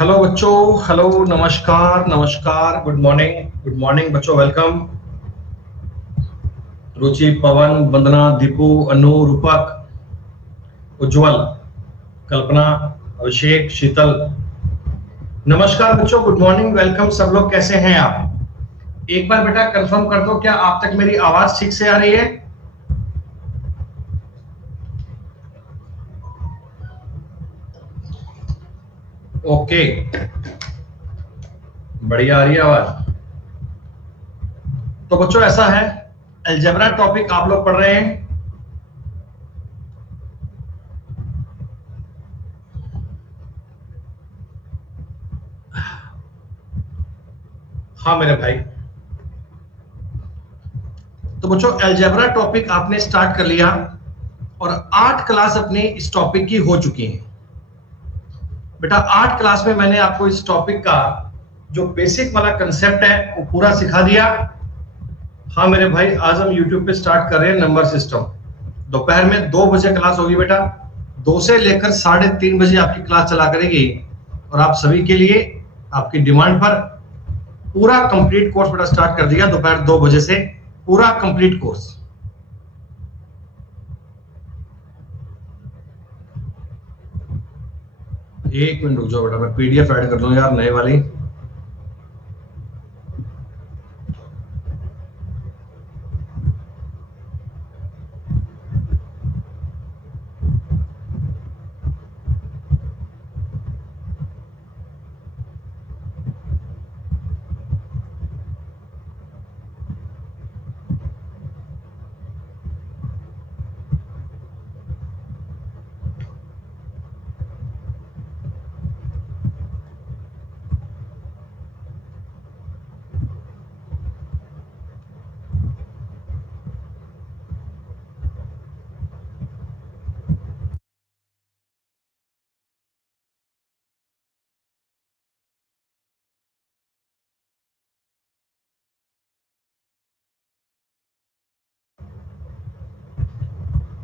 Hello बच्चों, hello, नमस्कार, नमस्कार, गुड मॉर्निंग बच्चों, वेलकम। रुचि, पवन, वंदना, दीपू, अनु, रूपक, उज्जवल, कल्पना, अभिषेक, शीतल। नमस्कार बच्चों, गुड मॉर्निंग, वेलकम। सब लोग कैसे हैं आप? एक बार बेटा कंफर्म कर दो, क्या आप तक मेरी आवाज ठीक से आ रही है? ओके, बढ़िया आ रही है आवाज। तो बच्चों ऐसा है, अलजेब्रा टॉपिक आप लोग पढ़ रहे हैं। हाँ मेरे भाई। तो बच्चों अलजेब्रा टॉपिक आपने स्टार्ट कर लिया और 8 क्लास अपनी इस टॉपिक की हो चुकी हैं। बेटा 8 क्लास में मैंने आपको इस टॉपिक का जो बेसिक वाला कंसेप्ट है वो पूरा सिखा दिया। हाँ मेरे भाई, आज हम YouTube पे स्टार्ट कर रहे हैं नंबर सिस्टम। दोपहर में 2 बजे क्लास होगी बेटा। 2 से लेकर 3:30 बजे आपकी क्लास चला करेगी और आप सभी के लिए आपकी डिमांड पर पूरा कंप्लीट कोर्स बेटा स्टार्ट कर दिया। दोपहर 2 बजे से पूरा कंप्लीट कोर्स। एक मिनट रुक जाओ बेटा, मैं PDF ऐड कर दूं यार नए वाली।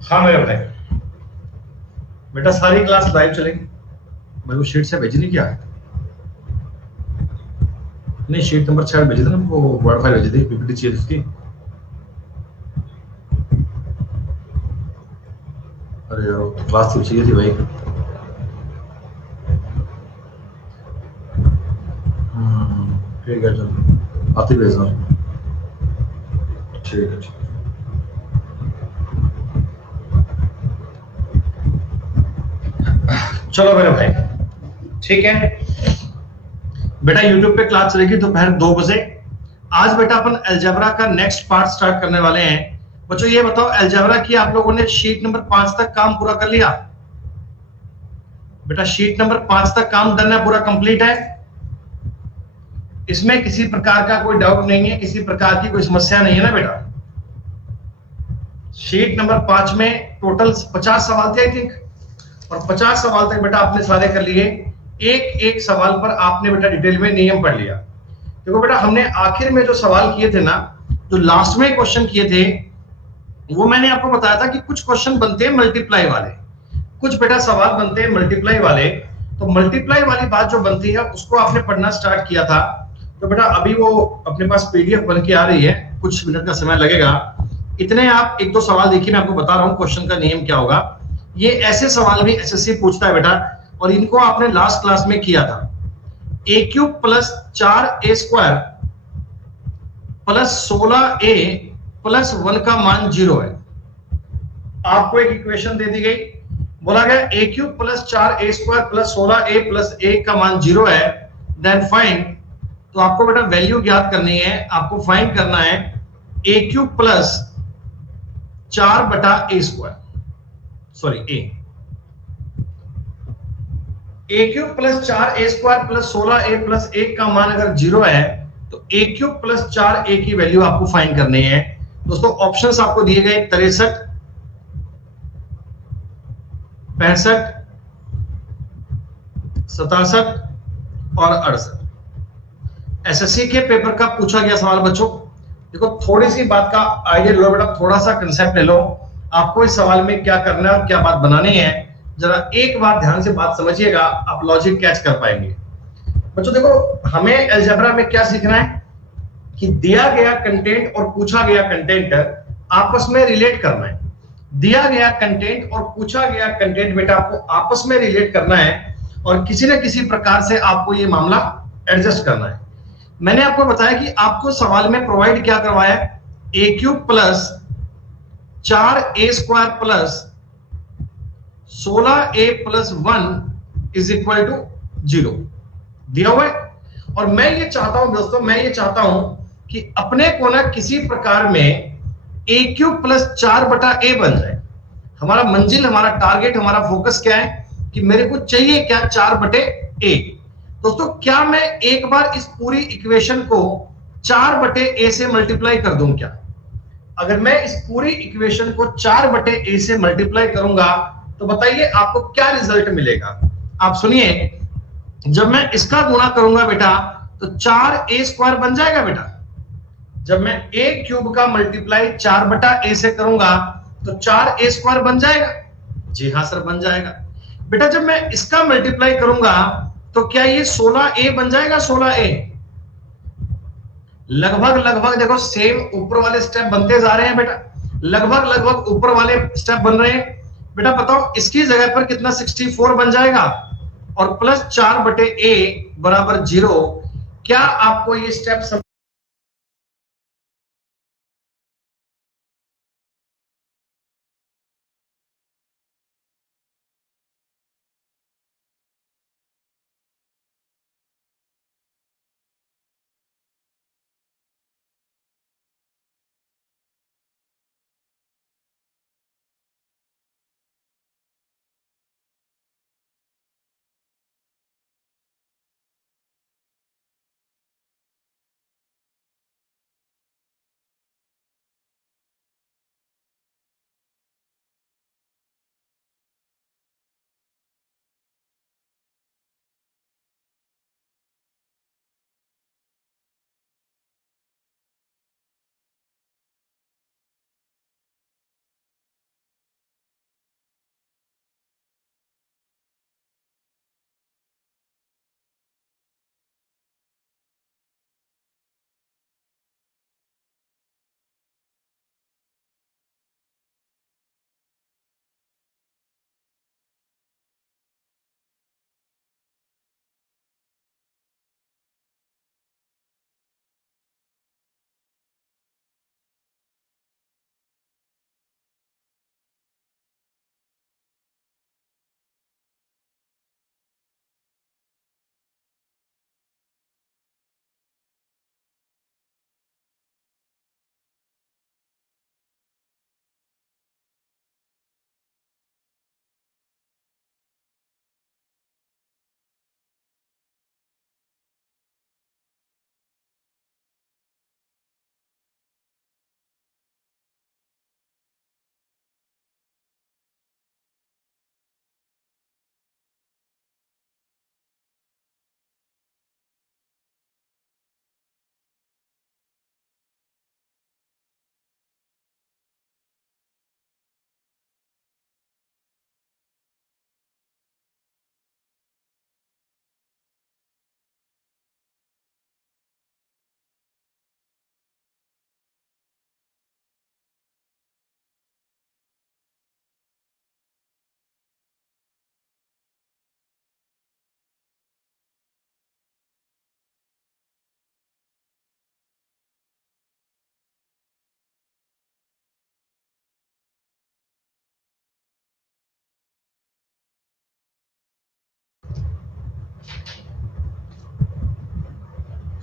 हाँ मेरे भाई, बेटा सारी क्लास लाइव चलेगी। भाई वो शीट से भेजनी क्या है? नहीं, शीट नंबर 6 भेजी थी ना, वो वर्ड फाइल भेजी थी, PPT चाहिए उसकी। अरे यार क्लास तो चाहिए थी भाई। ठीक है, चलो आती भेजना। ठीक है, ठीक है। चलो मेरे भाई, ठीक है बेटा। YouTube पे क्लास चलेगी दोपहर 2 बजे। आज बेटा अपन अलजेब्रा का नेक्स्ट पार्ट स्टार्ट करने वाले हैं। बच्चों ये बताओ, अलजेब्रा की आप लोगों ने शीट नंबर 5 तक काम पूरा कर लिया? बेटा शीट नंबर 5 तक काम डन है, पूरा कंप्लीट है। इसमें किसी प्रकार का कोई डाउट नहीं है, किसी प्रकार की कोई समस्या नहीं है ना बेटा? शीट नंबर 5 में टोटल 50 सवाल थे आई थिंक, और 50 सवाल तक बेटा आपने सारे कर लिए। एक एक सवाल पर आपने बेटा डिटेल में नियम पढ़ लिया। देखो बेटा, हमने आखिर में जो सवाल किए थे ना, जो लास्ट में क्वेश्चन किए थे, वो मैंने आपको बताया था कि कुछ क्वेश्चन बनते हैं मल्टीप्लाई वाले, कुछ बेटा सवाल बनते हैं मल्टीप्लाई वाले। तो मल्टीप्लाई वाली बात जो बनती है उसको आपने पढ़ना स्टार्ट किया था। तो बेटा अभी वो अपने पास PDF बन के आ रही है, कुछ मिनट का समय लगेगा। इतने आप 1-2 सवाल देखिए, मैं आपको बता रहा हूँ क्वेश्चन का नियम क्या होगा। ये ऐसे सवाल भी SSC पूछता है बेटा, और इनको आपने लास्ट क्लास में किया था। a³ + 4a² + 16a + 1 का मान 0 है। आपको एक इक्वेशन दे दी गई, बोला गया a³ + 4a² + 16a + 1 का मान 0 है, देन फाइंड। तो आपको बेटा वैल्यू ज्ञात करनी है, आपको फाइंड करना है a³ + 4/a², sorry a³ + 4a² + 16a + 1 का मान अगर 0 है तो a³ + 4a की वैल्यू आपको फाइंड करनी है। दोस्तों ऑप्शंस आपको दिए गए 63, 65, 67 और 68। SSC के पेपर का पूछा गया सवाल बच्चों। देखो थोड़ी सी बात का आइडिया लो बेटा, थोड़ा सा कंसेप्ट ले लो, आपको इस सवाल में क्या करना है और क्या बात बनानी है, जरा एक बार ध्यान से बात समझिएगा, आप लॉजिक कैच कर पाएंगे। बच्चों देखो, हमें अलजेब्रा में क्या सीखना है कि दिया गया कंटेंट और पूछा गया कंटेंट आपस में रिलेट करना है। दिया गया कंटेंट और पूछा गया कंटेंट बेटा आपको आपस में रिलेट करना है और किसी न किसी प्रकार से आपको ये मामला एडजस्ट करना है। मैंने आपको बताया कि आपको सवाल में प्रोवाइड क्या करवाया है, a cube plus 4a² plus 16a plus 1 is equal to 0 दिया हुआ है। और मैं ये चाहता हूं दोस्तों, मैं ये चाहता हूं कि अपने को ना किसी प्रकार में ए क्यूब प्लस 4/a बन जाए। हमारा मंजिल, हमारा टारगेट, हमारा फोकस क्या है कि मेरे को चाहिए क्या 4/a। दोस्तों क्या मैं एक बार इस पूरी इक्वेशन को 4/a से मल्टीप्लाई कर दूं क्या? अगर मैं इस पूरी इक्वेशन को 4/a से मल्टीप्लाई करूंगा तो बताइए आपको क्या रिजल्ट मिलेगा। आप सुनिए, जब मैं इसका गुणा करूंगा बेटा तो 4a² बन जाएगा बेटा। जब मैं a क्यूब का मल्टीप्लाई 4/a से करूंगा तो 4a² बन जाएगा। जी हाँ सर, बन जाएगा बेटा। जब मैं इसका मल्टीप्लाई करूंगा तो क्या ये 16a बन जाएगा? 16a लगभग लगभग देखो सेम ऊपर वाले स्टेप बनते जा रहे हैं बेटा, लगभग लगभग ऊपर वाले स्टेप बन रहे हैं बेटा। बताओ इसकी जगह पर कितना 64 बन जाएगा और प्लस 4/a बराबर 0। क्या आपको ये स्टेप समझ?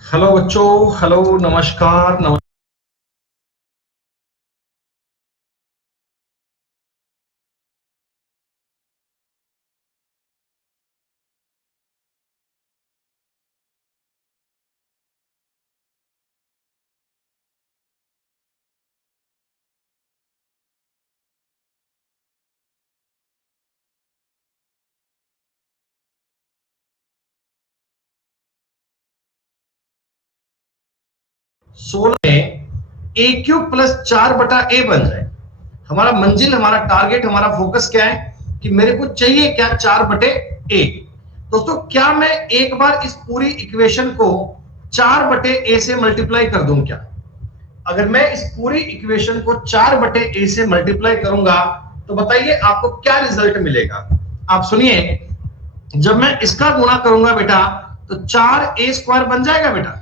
हेलो बच्चों, हेलो, नमस्कार, नमस्कार। सोलह में ए क्यूब प्लस 4/a बन जाए। हमारा मंजिल, हमारा टारगेट, हमारा फोकस क्या है कि मेरे को चाहिए क्या 4/a। दोस्तों क्या मैं एक बार इस पूरी इक्वेशन को 4 बटे ए से मल्टीप्लाई कर दूं क्या? अगर मैं इस पूरी इक्वेशन को 4 बटे ए से मल्टीप्लाई करूंगा तो बताइए आपको क्या रिजल्ट मिलेगा? आप सुनिए, जब मैं इसका गुणा करूंगा बेटा तो 4a² बन जाएगा बेटा।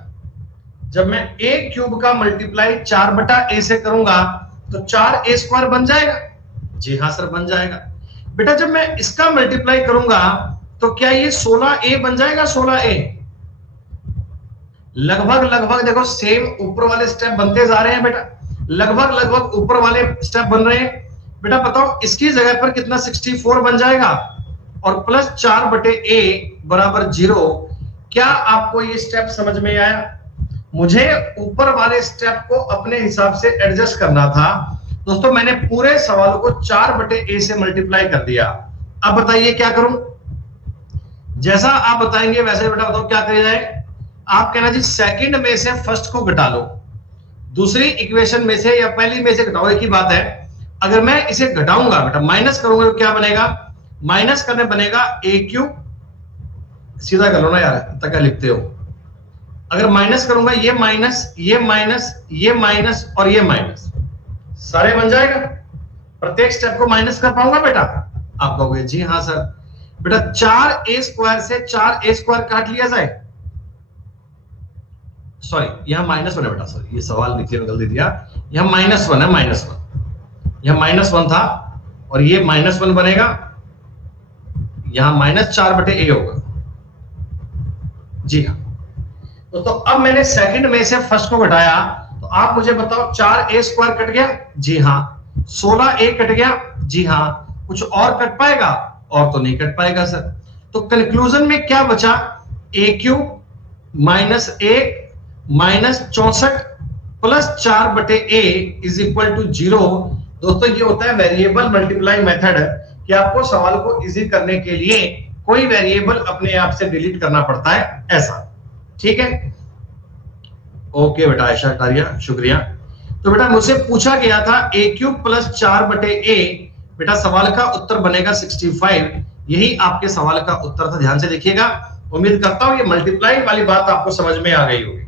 जब मैं a क्यूब का मल्टीप्लाई 4 बटा ए से करूंगा तो 4a² बन जाएगा। जी हाँ सर, बन जाएगा बेटा। जब मैं इसका मल्टीप्लाई करूंगा तो क्या ये 16a बन जाएगा? 16a लगभग देखो सेम ऊपर वाले स्टेप बनते जा रहे हैं बेटा, लगभग ऊपर वाले स्टेप बन रहे हैं बेटा। बताओ इसकी जगह पर कितना 64 बन जाएगा और प्लस 4 बटे ए बराबर 0। क्या आपको ये स्टेप समझ में आया? मुझे ऊपर वाले स्टेप को अपने हिसाब से एडजस्ट करना था दोस्तों। मैंने पूरे सवाल को 4 बटे ए से मल्टीप्लाई कर दिया। अब बताइए क्या करूं? जैसा आप बताएंगे वैसे बेटा बताओ क्या किया जाए। आप कहना जी सेकंड में से फर्स्ट को घटा लो, दूसरी इक्वेशन में से या पहली में से घटाओ, एक ही बात है। अगर मैं इसे घटाऊंगा बेटा, माइनस करूंगा तो क्या बनेगा? माइनस करने बनेगा ए क्यूब। सीधा कर लो ना यार, इतना क्या लिखते हो। अगर माइनस करूंगा ये माइनस, ये माइनस, ये माइनस और ये माइनस, सारे बन जाएगा। प्रत्येक स्टेप को माइनस कर पाऊंगा बेटा? आप कहोगे जी हाँ सर। बेटा 4a² से 4a² काट लिया जाए। सॉरी, यहां -1 है बेटा, सॉरी ये सवाल लिखने में गलती दिया। यहां -1 है, -1 यहां -1 था और ये -1 बनेगा। यहां -4 बटे ए होगा। जी हाँ दोस्तों, अब मैंने सेकंड में से फर्स्ट को घटाया तो आप मुझे बताओ 4a² कट गया? जी हाँ। 16a कट गया? जी हाँ। कुछ और कट पाएगा? और तो नहीं कट पाएगा सर। तो कंक्लूजन में क्या बचा? a cube minus 1 minus 64 plus 4 बटे ए इज इक्वल टू 0। दोस्तों ये होता है वेरिएबल मल्टीप्लाई मेथड, कि आपको सवाल को इजी करने के लिए कोई वेरिएबल अपने आप से डिलीट करना पड़ता है, ऐसा। ठीक है, ओके बेटा आयशा कारिया, शुक्रिया। तो बेटा मुझसे पूछा गया था a क्यूब प्लस 4 बटे ए, बेटा सवाल का उत्तर बनेगा 65। यही आपके सवाल का उत्तर था, ध्यान से देखिएगा। उम्मीद करता हूं ये मल्टीप्लाई वाली बात आपको समझ में आ गई होगी।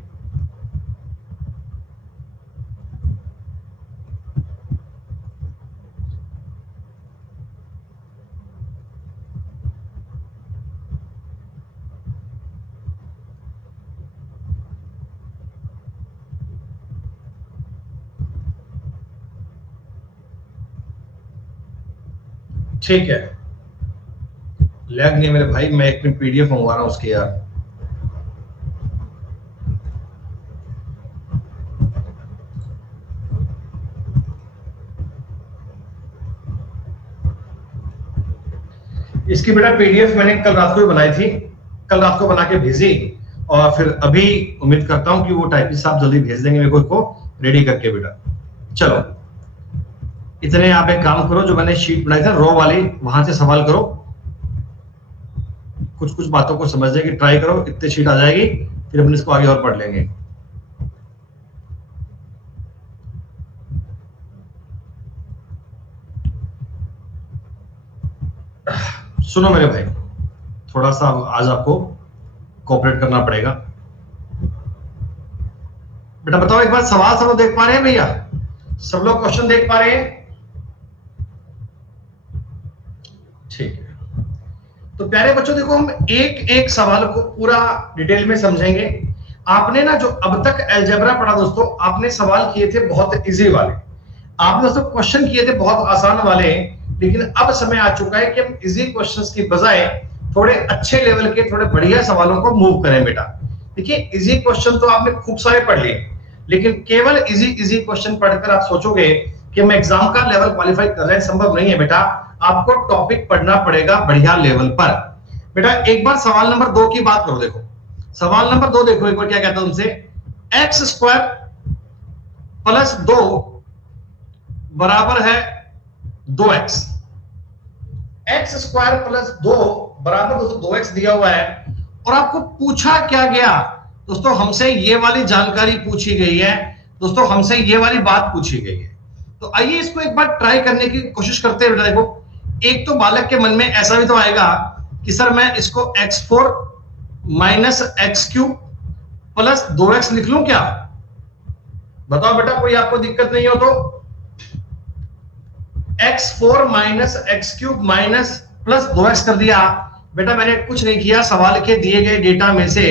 ठीक है, लैग नहीं मेरे भाई, मैं एक मिनट पीडीएफ मंगवा रहा हूं उसकी यार। इसकी बेटा पीडीएफ मैंने कल रात को ही बनाई थी, कल रात को बना के भेजी और फिर अभी उम्मीद करता हूं कि वो टाइपिस्ट साहब जल्दी भेज देंगे मेरे को इसको रेडी करके। बेटा चलो इतने आप एक काम करो, जो मैंने शीट बनाई था रो वाली, वहां से सवाल करो, कुछ बातों को समझने की ट्राई करो। इतने शीट आ जाएगी, फिर अपन इसको आगे और पढ़ लेंगे। सुनो मेरे भाई, थोड़ा सा आज आपको कोऑपरेट करना पड़ेगा। बेटा बताओ एक बार सवाल सब लोग देख पा रहे हैं भैया? सब लोग क्वेश्चन देख पा रहे हैं? ठीक है, तो प्यारे बच्चों देखो हम एक एक सवाल को पूरा डिटेल में समझेंगे। आपने ना जो अब तक अलजेब्रा पढ़ा दोस्तों, आपने सवाल किए थे बहुत इजी वाले, आपने दोस्तों क्वेश्चन किए थे बहुत आसान वाले, लेकिन अब समय आ चुका है कि हम इजी क्वेश्चंस की बजाय थोड़े अच्छे लेवल के, थोड़े बढ़िया सवालों को मूव करें। बेटा देखिए इजी क्वेश्चन तो आपने खूब सारे पढ़ लिए, लेकिन केवल इजी क्वेश्चन पढ़कर आप सोचोगे कि हम एग्जाम का लेवल क्वालिफाई कर रहे हैं, संभव नहीं है बेटा। आपको टॉपिक पढ़ना पड़ेगा बढ़िया लेवल पर। बेटा एक बार सवाल नंबर 2 की बात करो। देखो सवाल नंबर 2 देखो एक बार क्या कहता है तुमसे, x² प्लस 2 बराबर है 2x। x² प्लस 2 बराबर दोस्तों 2x दिया हुआ है और आपको पूछा क्या गया दोस्तों, हमसे ये वाली जानकारी पूछी गई है दोस्तों, हमसे ये वाली बात पूछी गई है। तो आइए इसको एक बार ट्राई करने की कोशिश करते हैं। बेटा देखो एक तो बालक के मन में ऐसा भी तो आएगा कि सर मैं इसको x4 minus x cube plus 2x लिख लूं क्या? बताओ बेटा, कोई आपको दिक्कत नहीं हो तो। x4 minus x cube minus plus 2x कर दिया। बेटा मैंने कुछ नहीं किया, सवाल के दिए गए डेटा में से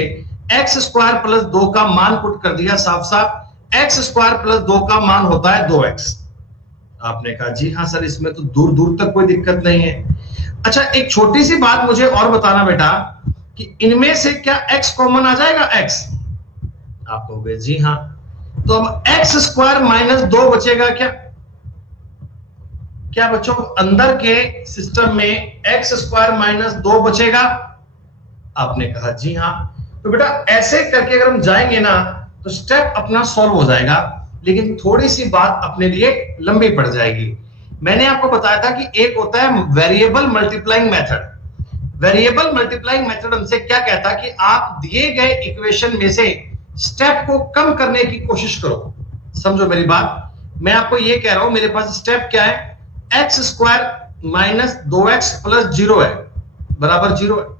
एक्स स्क्वायर प्लस 2 का मान पुट कर दिया साफ साफ। एक्स स्क्वायर प्लस 2 का मान होता है 2x। आपने कहा जी हाँ सर, इसमें तो दूर दूर तक कोई दिक्कत नहीं है। अच्छा, एक छोटी सी बात मुझे और बताना बेटा कि इनमें से क्या x कॉमन आ जाएगा? x आप कहोगे जी हाँ, तो अब एक्स स्क्वायर माइनस 2 बचेगा क्या? क्या बच्चों अंदर के सिस्टम में एक्स स्क्वायर माइनस 2 बचेगा? आपने कहा जी हाँ। तो बेटा ऐसे करके अगर हम जाएंगे ना तो स्टेप अपना सॉल्व हो जाएगा, लेकिन थोड़ी सी बात अपने लिए लंबी पड़ जाएगी। मैंने आपको बताया था कि एक होता है variable multiplying method. Variable multiplying method हमसे क्या कहता है कि आप दिए गए इक्वेशन में से स्टेप को कम करने की कोशिश करो। समझो मेरी बात, मैं आपको ये कह रहा हूं मेरे पास स्टेप क्या है, x square minus 2x plus 0 है बराबर 0 है।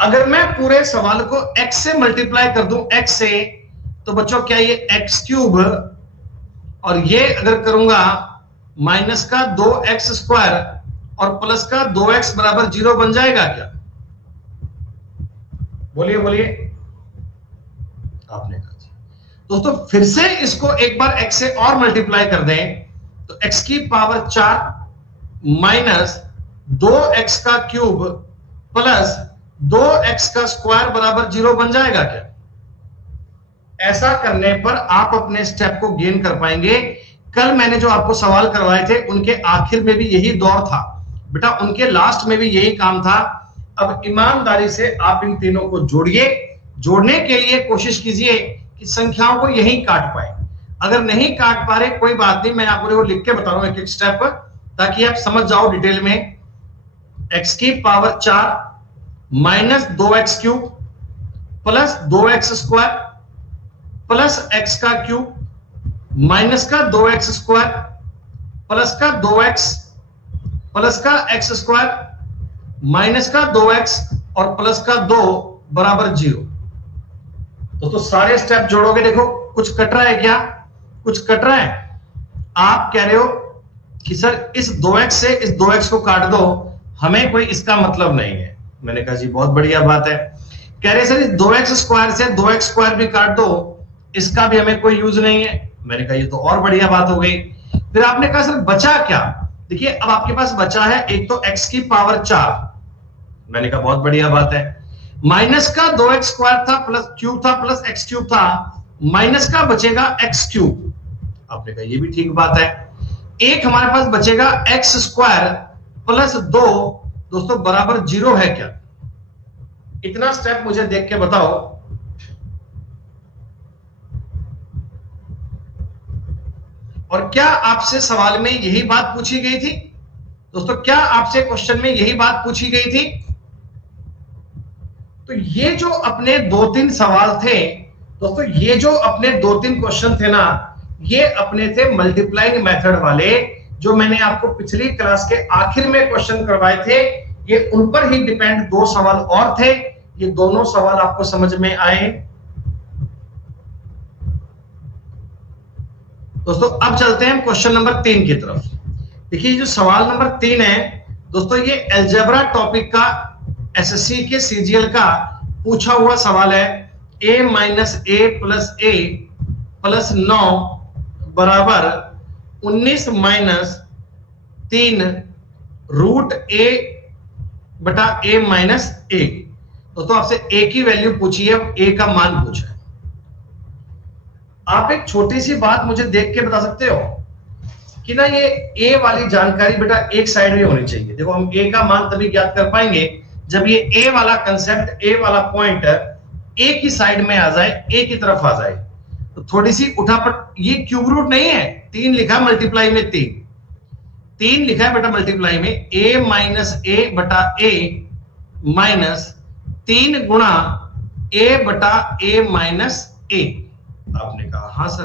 अगर मैं पूरे सवाल को x से मल्टीप्लाई कर दूं, x से, तो बच्चों क्या ये एक्स क्यूब और ये अगर करूंगा माइनस का 2x स्क्वायर और प्लस का 2x बराबर 0 बन जाएगा क्या? बोलिए बोलिए। आपने कहा दोस्तों फिर से इसको एक बार x से और मल्टीप्लाई कर दें तो x की पावर 4 माइनस 2x का क्यूब प्लस 2x का स्क्वायर बराबर 0 बन जाएगा क्या? ऐसा करने पर आप अपने स्टेप को गेन कर पाएंगे। कल मैंने जो आपको सवाल करवाए थे उनके आखिर में भी यही दौर था बेटा, उनके लास्ट में भी यही काम था। अब ईमानदारी से आप इन तीनों को जोड़िए। जोड़ने के लिए कोशिश कीजिए कि संख्याओं को यही काट पाए। अगर नहीं काट पा रहे कोई बात नहीं, मैं आपको लिख के बता रहा हूं एक एक स्टेप ताकि आप समझ जाओ डिटेल में। x की power 4 minus 2x cube plus 2x square plus x का क्यूब माइनस का 2x स्क्वायर प्लस का 2x प्लस का x स्क्वायर माइनस का 2x और प्लस का 2 बराबर 0। दोस्तों सारे स्टेप जोड़ोगे, देखो कुछ कट रहा है क्या? कुछ कट रहा है? आप कह रहे हो कि सर इस 2x से इस 2x को काट दो, हमें कोई इसका मतलब नहीं है। मैंने कहा जी बहुत बढ़िया बात है। कह रहे सर इस 2x स्क्वायर से 2x स्क्वायर भी काट दो, इसका भी हमें कोई यूज नहीं है। मैंने कहा ये तो और बढ़िया बात हो गई। फिर आपने कहा सर बचा क्या? देखिए अब आपके पास बचा है एक तो x की पावर 4। मैंने कहा बहुत बढ़िया बात है। माइनस का 2x स्क्वायर था प्लस क्यूब था प्लस x क्यूब था, माइनस का बचेगा x क्यूब। आपने कहा ये भी ठीक बात है। एक हमारे पास बचेगा x स्क्वायर प्लस 2 दोस्तों बराबर 0 है क्या? इतना स्टेप मुझे देख के बताओ। और क्या आपसे सवाल में यही बात पूछी गई थी? दोस्तों क्या आपसे क्वेश्चन में यही बात पूछी गई थी? तो ये जो अपने 2-3 सवाल थे दोस्तों, ये जो अपने 2-3 क्वेश्चन थे ना, ये अपने थे मल्टीप्लाइंग मेथड वाले, जो मैंने आपको पिछली क्लास के आखिर में क्वेश्चन करवाए थे। ये उन पर ही डिपेंड 2 सवाल और थे। ये दोनों सवाल आपको समझ में आए? दोस्तों अब चलते हैं क्वेश्चन नंबर 3 की तरफ। देखिए जो सवाल नंबर 3 है दोस्तों, ये अलजेब्रा टॉपिक का एसएससी के सीजीएल का पूछा हुआ सवाल है। a minus A plus A plus 9 बराबर 19 माइनस 3 रूट ए बटा ए माइनस ए। दोस्तों आपसे a की वैल्यू पूछी है, a का मान पूछा है। आप एक छोटी सी बात मुझे देख के बता सकते हो कि ना ये a वाली जानकारी बेटा एक साइड में होनी चाहिए। देखो हम a का मान तभी ज्ञात कर पाएंगे जब ये a वाला कंसेप्ट, a वाला पॉइंट a की साइड में आ जाए, a की तरफ आ जाए। तो थोड़ी सी उठापट, ये क्यूब रूट नहीं है, 3 लिखा है मल्टीप्लाई में, 3 लिखा है बेटा मल्टीप्लाई में। a माइनस ए बटा a माइनस 3 गुणा a बटा a माइनस a। आपने कहा हाँ सर।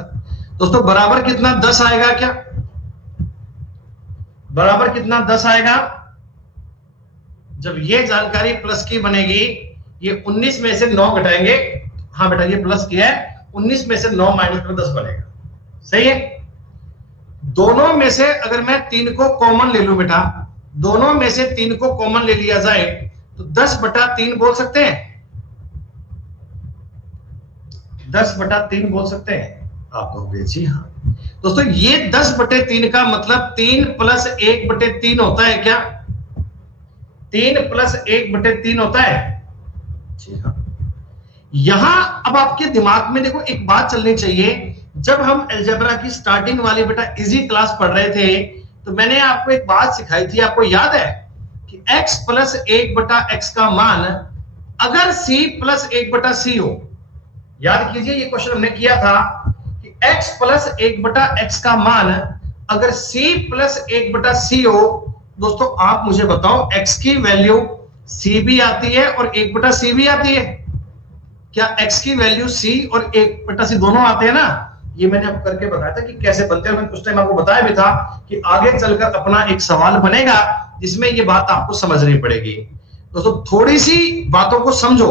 दोस्तों बराबर कितना 10 आएगा क्या? बराबर कितना 10 आएगा? जब ये जानकारी प्लस की बनेगी, ये 19 में से 9 घटाएंगे, हाँ बेटा ये प्लस किया है, 19 में से 9 माइनस कर 10 बनेगा, सही है। दोनों में से अगर मैं 3 को कॉमन ले लूं बेटा, दोनों में से 3 को कॉमन ले लिया जाए तो 10/3 बोल सकते हैं, 10/3 बोल सकते हैं। आप कहोगे जी हाँ दोस्तों, ये 10/3 का मतलब 3 + 1/3 होता है क्या? 3 + 1/3 होता है, जी हाँ। यहां अब आपके दिमाग में देखो एक बात चलनी चाहिए, जब हम अलजेब्रा की स्टार्टिंग वाली बेटा इजी क्लास पढ़ रहे थे तो मैंने आपको एक बात सिखाई थी, आपको याद है कि x + 1/x का मान अगर c + 1/c हो, याद कीजिए ये क्वेश्चन हमने किया था कि x + 1/x का मान अगर c + 1/c हो। दोस्तों आप मुझे बताओ x की वैल्यू c भी आती है और 1/c भी आती है क्या? x की वैल्यू c और 1/c दोनों आते हैं ना? ये मैंने आपको करके बताया था कि कैसे बनते हैं, मैंने उस टाइम आपको बताया भी था कि आगे चलकर अपना एक सवाल बनेगा जिसमें ये बात आपको समझनी पड़ेगी। दोस्तों थोड़ी सी बातों को समझो,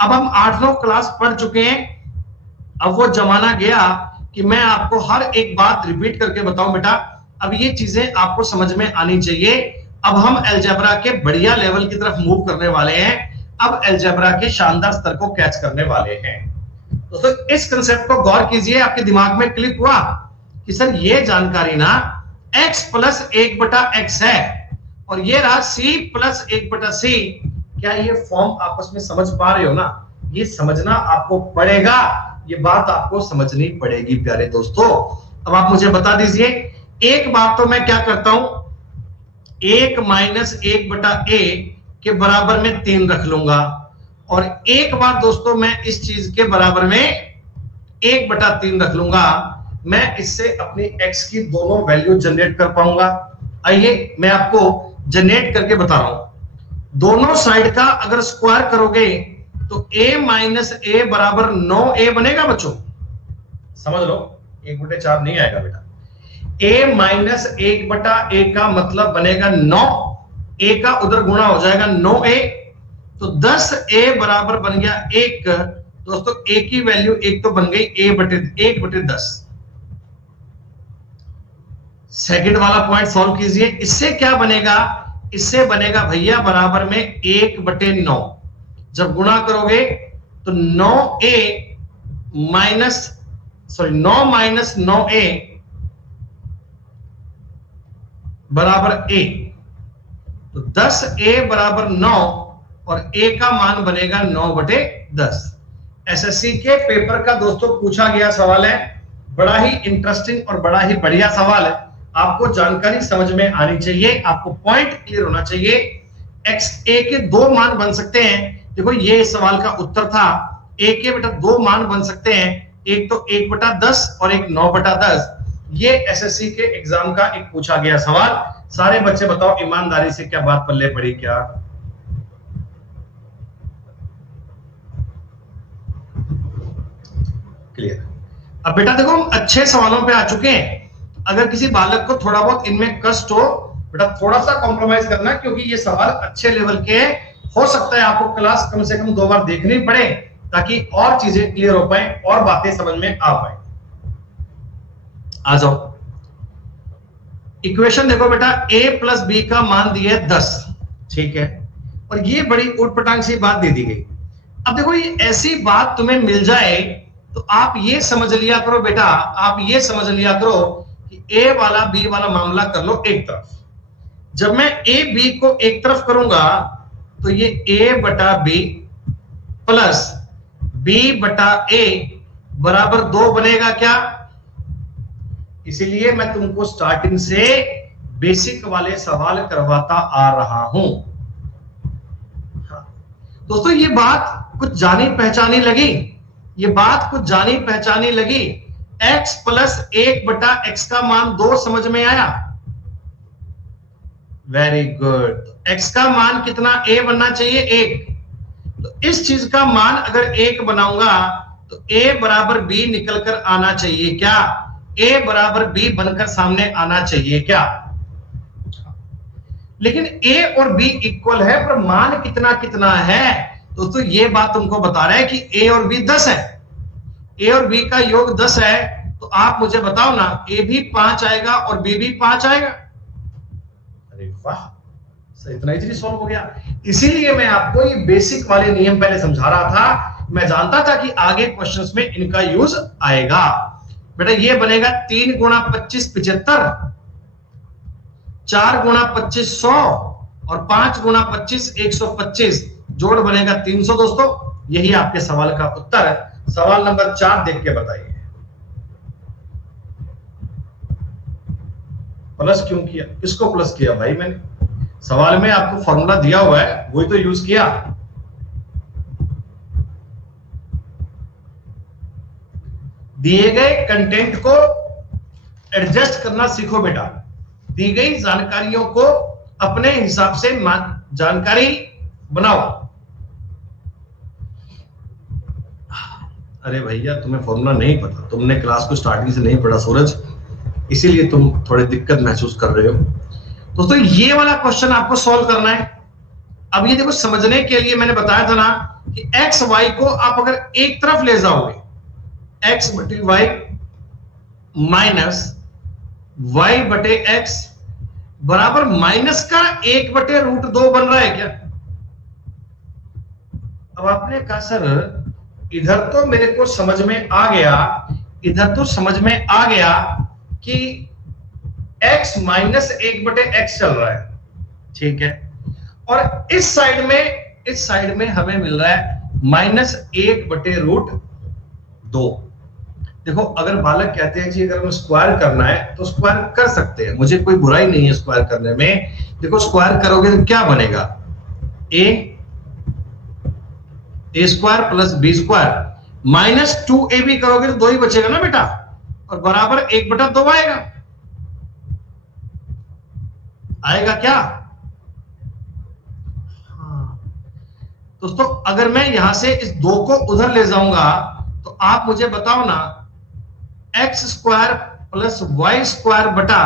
अब हम 8-9 क्लास पढ़ चुके हैं, अब वो जमाना गया कि मैं आपको हर एक बात रिपीट करके बताऊं बेटा, अब ये चीजें आपको समझ में आनी चाहिए। अब हम अलजेब्रा के बढ़िया लेवल की तरफ मूव करने वाले हैं, अब अलजेब्रा के शानदार स्तर को कैच करने वाले हैं। दोस्तों इस कंसेप्ट को गौर कीजिए, आपके दिमाग में क्लिक हुआ कि सर ये जानकारी ना x + 1/x है और ये रहा c + 1/c, क्या ये फॉर्म आपस में समझ पा रहे हो ना? ये समझना आपको पड़ेगा, ये बात आपको समझनी पड़ेगी प्यारे दोस्तों। अब आप मुझे बता दीजिए, एक बात तो मैं क्या करता हूं, 1 - 1/a के बराबर में 3 रख लूंगा, और एक बार दोस्तों मैं इस चीज के बराबर में 1/3 रख लूंगा, मैं इससे अपनी x की दोनों वैल्यू जनरेट कर पाऊंगा। आइए मैं आपको जनरेट करके बता रहा हूं। दोनों साइड का अगर स्क्वायर करोगे तो a - a बराबर 9a बनेगा बच्चों, समझ लो 1/4 नहीं आएगा बेटा। a - 1/a का मतलब बनेगा 9, a का उधर गुणा हो जाएगा 9a, तो 10a बराबर बन गया 1। दोस्तों a की वैल्यू 1 तो बन गई 1/10। सेकंड वाला पॉइंट सॉल्व कीजिए, इससे क्या बनेगा, इससे बनेगा भैया बराबर में 1/9। जब गुणा करोगे तो 9a माइनस 9a बराबर a, तो 10a बराबर 9 और a का मान बनेगा 9/10। एसएससी के पेपर का दोस्तों पूछा गया सवाल है, बड़ा ही इंटरेस्टिंग और बड़ा ही बढ़िया सवाल है। आपको जानकारी समझ में आनी चाहिए, आपको पॉइंट क्लियर होना चाहिए। a के 2 मान बन सकते हैं, देखो ये सवाल का उत्तर था, a के बेटा 2 मान बन सकते हैं, एक तो 1/10 और एक 9/10। ये एसएससी के एग्जाम का एक पूछा गया सवाल। सारे बच्चे बताओ ईमानदारी से क्या बात पल्ले पड़ी क्या? क्लियर। अब बेटा देखो हम अच्छे सवालों पे आ चुके हैं। अगर किसी बालक को थोड़ा बहुत इनमें कष्ट हो बेटा, थोड़ा सा कॉम्प्रोमाइज करना, क्योंकि ये सवाल अच्छे लेवल के हैं। हो सकता है आपको क्लास कम से कम 2 बार देखनी पड़े ताकि और चीजें क्लियर हो पाए और बातें समझ में आ पाए। आ जाओ, इक्वेशन देखो बेटा, a + b का मान दिया है 10, ठीक है, और ये बड़ी उटपटांग सी बात दे दी गई। अब देखो ये ऐसी बात तुम्हें मिल जाए तो आप ये समझ लिया करो बेटा, आप ये समझ लिया करो कि a वाला b वाला मामला कर लो एक तरफ। जब मैं a b को एक तरफ करूंगा तो ये a/b प्लस b/a बराबर 2 बनेगा क्या? इसीलिए मैं तुमको स्टार्टिंग से बेसिक वाले सवाल करवाता आ रहा हूं। दोस्तों ये बात कुछ जानी पहचानी लगी, ये बात कुछ जानी पहचानी लगी। x + 1/x का मान 2 समझ में आया, वेरी गुड। x का मान कितना a बनना चाहिए? 1। तो इस चीज का मान अगर 1 बनाऊंगा तो a बराबर b निकल कर आना चाहिए क्या? a बराबर b बनकर सामने आना चाहिए क्या? लेकिन ए और बी इक्वल है, पर मान कितना कितना है दोस्तों, ये बात तुमको बता रहे हैं कि ए और बी 10 है, ए और बी का योग 10 है, तो आप मुझे बताओ ना, ए भी 5 आएगा और बी भी 5 आएगा। अरे वाह, इतना इजीली सॉल्व हो गया। इसीलिए मैं आपको ये बेसिक वाले नियम पहले समझा रहा था, मैं जानता था कि आगे क्वेश्चंस में इनका यूज आएगा। बेटा ये बनेगा 3 गुणा 25 75, 4 गुणा 25 100 और 5 गुणा 25 125, जोड़ बनेगा 300 दोस्तों। यही आपके सवाल का उत्तर है। सवाल नंबर 4 देख के बताइए। प्लस क्यों किया, किसको प्लस किया भाई? मैंने सवाल में आपको फॉर्मूला दिया हुआ है, वही तो यूज किया। दिए गए कंटेंट को एडजस्ट करना सीखो बेटा, दी गई जानकारियों को अपने हिसाब से जानकारी बनाओ। अरे भैया तुम्हें फॉर्मूला नहीं पता, तुमने क्लास को स्टार्टिंग से नहीं पढ़ा सूरज, इसीलिए तुम थोड़ी दिक्कत महसूस कर रहे हो। दोस्तों ये वाला क्वेश्चन आपको सॉल्व करना है। अब ये देखो, समझने के लिए मैंने बताया था ना कि एक्स वाई को आप अगर एक तरफ ले जाओगे, एक्स बटे वाई माइनस वाई बटे एक्स बराबर माइनस का 1 बटे रूट 2 बन रहा है क्या? अब आपने कहा सर इधर तो मेरे को समझ में आ गया, इधर तो समझ में आ गया कि x माइनस 1 बटे एक्स चल रहा है, ठीक है, और इस साइड में हमें मिल रहा है माइनस 1 बटे रूट 2। देखो अगर बालक कहते हैं जी अगर हमें स्क्वायर करना है तो स्क्वायर कर सकते हैं, मुझे कोई बुराई नहीं है स्क्वायर करने में। देखो स्क्वायर करोगे तो क्या बनेगा, a square plus b square minus 2ab करोगे तो 2 ही बचेगा ना बेटा, और बराबर 1 बटा 2 आएगा। आएगा क्या? हाँ दोस्तों, अगर मैं यहां से इस 2 को उधर ले जाऊंगा तो आप मुझे बताओ ना, x square plus y square बटा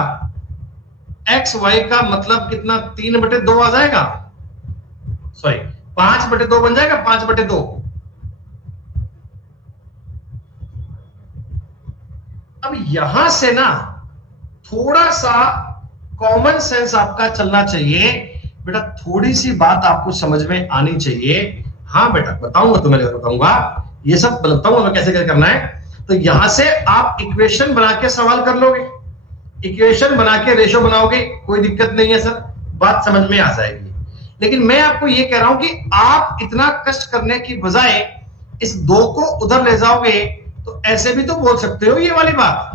एक्स वाई का मतलब कितना, 3 बटे 2 आ जाएगा, सॉरी 5 बटे 2 बन जाएगा, 5 बटे 2। अब यहां से ना थोड़ा सा कॉमन सेंस आपका चलना चाहिए बेटा, थोड़ी सी बात आपको समझ में आनी चाहिए। हाँ बेटा बताऊंगा, तुम्हें बताऊंगा, ये सब बताऊंगा मैं कैसे क्या करना है। तो यहां से आप इक्वेशन बना के सवाल कर लोगे, इक्वेशन बना के रेशो बनाओगे, कोई दिक्कत नहीं है सर, बात समझ में आ जाएगी। लेकिन मैं आपको ये कह रहा हूं कि आप इतना कष्ट करने की बजाय इस 2 को उधर ले जाओगे तो ऐसे भी तो बोल सकते हो ये वाली बात,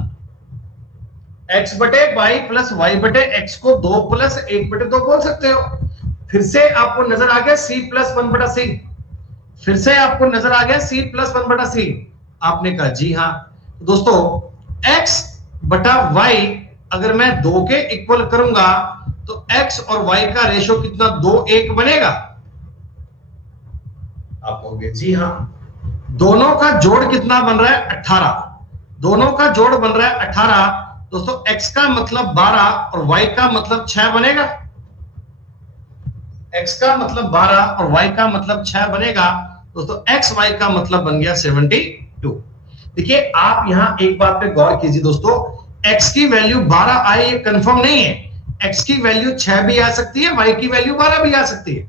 x बटे वाई प्लस वाई बटे एक्स को 2 प्लस 1 बटे 2 बोल सकते हो। फिर से आपको नजर आ गया c प्लस 1 बटा सी, फिर से आपको नजर आ गया c प्लस 1 बटा सी। आपने कहा जी हाँ। दोस्तों x बटा y अगर मैं 2 के इक्वल करूंगा तो x और y का रेशो कितना, 2:1 बनेगा। आप कहोगे जी हाँ। दोनों का जोड़ कितना बन रहा है, 18। दोनों का जोड़ बन रहा है 18। दोस्तों x का मतलब 12 और y का मतलब 6 बनेगा। x का मतलब 12 और y का मतलब 6 बनेगा। दोस्तों x y का मतलब बन गया 72। देखिए आप यहां एक बात पे गौर कीजिए दोस्तों, x की वैल्यू 12 आए ये कंफर्म नहीं है, x की वैल्यू 6 भी आ सकती है, y की वैल्यू 12 भी आ सकती है।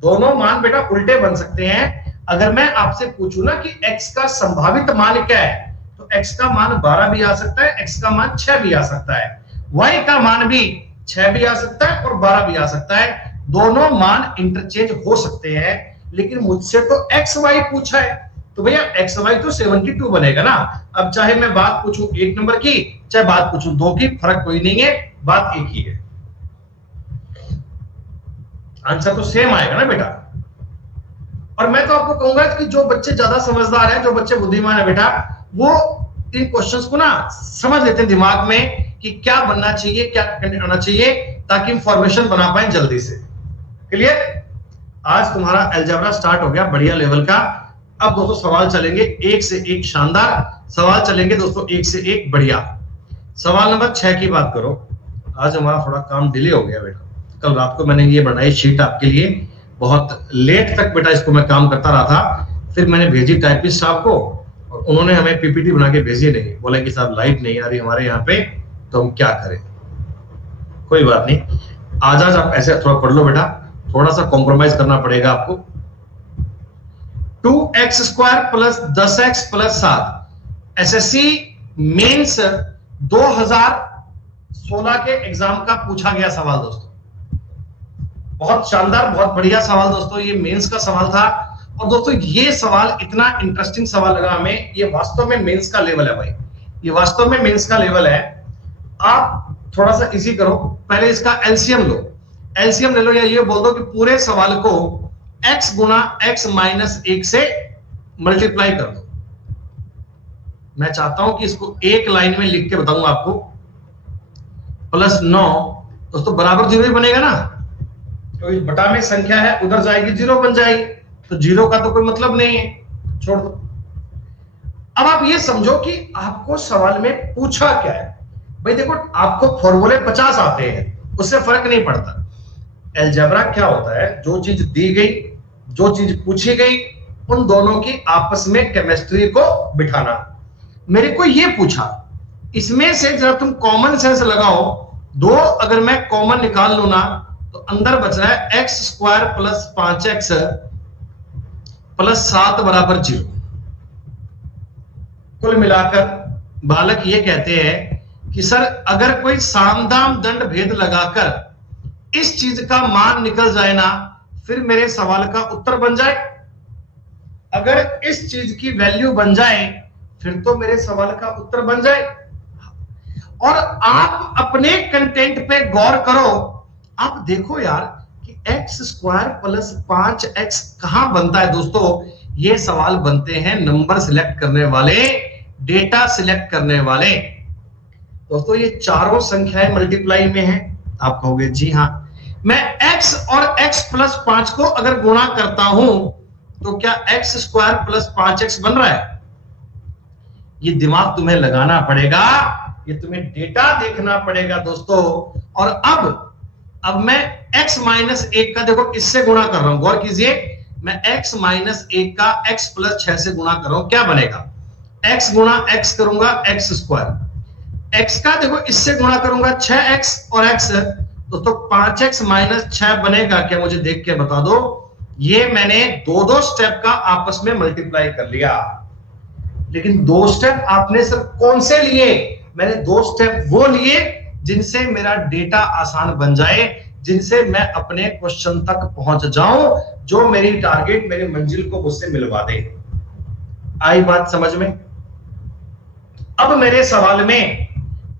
दोनों मान बेटा उल्टे बन सकते हैं। अगर मैं आपसे पूछूं ना कि x का संभावित मान क्या है, तो x का मान 12 भी आ सकता है, x का मान 6 भी आ सकता है, y का मान भी 6 भी आ सकता है और 12 भी आ सकता है। दोनों मान इंटरचेंज हो सकते हैं, लेकिन मुझसे तो एक्स वाई पूछा है, तो भैया एक्स वाई तो 72 बनेगा ना। अब चाहे मैं बात पूछूं 1 नंबर की, चाहे बात पूछूं 2 की, फर्क कोई नहीं है, बात एक ही है, आंसर तो सेम आएगा ना बेटा। और मैं तो आपको कहूंगा कि जो बच्चे ज्यादा समझदार हैं, जो बच्चे बुद्धिमान है बेटा, वो इन क्वेश्चंस को ना समझ लेते हैं दिमाग में कि क्या बनना चाहिए, क्या करना चाहिए, ताकि इंफॉर्मेशन बना पाए जल्दी से। क्लियर? आज तुम्हारा अलजेब्रा स्टार्ट हो गया बढ़िया लेवल का। अब दोस्तों सवाल चलेंगे एक से एक शानदार सवाल चलेंगे दोस्तों, एक से एक बढ़िया। सवाल नंबर 6 की बात करो। आज हमारा थोड़ा काम डिले हो गया बेटा, कल रात को मैंने ये बनाई शीट आपके लिए, बहुत लेट तक बेटा इसको मैं काम करता रहा था, फिर मैंने भेजी टाइपिस्ट साहब को और उन्होंने हमें पीपीटी बना के भेजी नहीं, बोला कि साहब लाइट नहीं आ रही हमारे यहाँ पे, तो हम क्या करें। कोई बात नहीं, आज आप ऐसे थोड़ा पढ़ लो बेटा, थोड़ा सा कॉम्प्रोमाइज करना पड़ेगा आपको। 2x square plus 10x plus 7 SSC mains 2016 के एग्जाम का पूछा गया सवाल दोस्तों। बहुत शानदार, बहुत बढ़िया सवाल दोस्तों, ये मेंस का सवाल था। और दोस्तों ये सवाल इतना इंटरेस्टिंग सवाल लगा हमें, ये वास्तव में मेंस का लेवल है भाई, ये वास्तव में मेंस का लेवल है। आप थोड़ा सा इजी करो, पहले इसका एलसीएम लो, एलसीएम ले लो, या ये बोल दो कि पूरे सवाल को x गुना x माइनस 1 से मल्टीप्लाई कर दो। मैं चाहता हूं कि इसको एक लाइन में लिख के बताऊंगा आपको। प्लस 9 दोस्तों बराबर 0 ही बनेगा ना, तो बटा में संख्या है उधर जाएगी 0 बन जाएगी, तो 0 का तो कोई मतलब नहीं है, छोड़ दो। अब आप ये समझो कि आपको सवाल में पूछा क्या है। भाई देखो, आपको फॉर्मूले 50 आते हैं, उससे फर्क नहीं पड़ता। अलजेब्रा क्या होता है, जो चीज दी गई, जो चीज पूछी गई, उन दोनों की आपस में केमिस्ट्री को बिठाना। मेरे को ये पूछा, इसमें से जरा तुम कॉमन सेंस लगाओ, दो अगर मैं कॉमन निकाल लू ना, तो अंदर बच रहा है x square plus 5x plus 7 बराबर 0। कुल मिलाकर बालक ये कहते हैं कि सर अगर कोई सामदाम दंड भेद लगाकर इस चीज का मान निकल जाए ना, फिर मेरे सवाल का उत्तर बन जाए। अगर इस चीज की वैल्यू बन जाए, फिर तो मेरे सवाल का उत्तर बन जाए। और आप अपने कंटेंट पे गौर करो, आप देखो यार कि एक्स स्क्वायर प्लस 5x कहां बनता है दोस्तों। ये सवाल बनते हैं नंबर सिलेक्ट करने वाले, डेटा सिलेक्ट करने वाले। दोस्तों ये चारों संख्याएं मल्टीप्लाई में हैं। आप कहोगे जी हां, मैं x और x प्लस 5 को अगर गुणा करता हूं तो क्या x स्क्वायर प्लस 5x बन रहा है। ये दिमाग तुम्हें लगाना पड़ेगा, ये तुम्हें डेटा देखना पड़ेगा दोस्तों। और अब मैं x माइनस 1 का देखो इससे गुणा कर रहा हूं, गौर कीजिए, मैं x माइनस 1 का x प्लस 6 से गुणा कर रहा हूं, क्या बनेगा, x गुणा x करूंगा x स्क्वायर, x का देखो इससे गुणा करूंगा 6x और x, तो 5x माइनस 6 बनेगा क्या, मुझे देख के बता दो। ये मैंने दो स्टेप का आपस में मल्टीप्लाई कर लिया। लेकिन 2 स्टेप आपने सर कौन से लिए, मैंने 2 स्टेप वो लिए जिनसे मेरा डेटा आसान बन जाए, जिनसे मैं अपने क्वेश्चन तक पहुंच जाऊं, जो मेरी टारगेट, मेरी मंजिल को मुझसे मिलवा दे। आई बात समझ में। अब मेरे सवाल में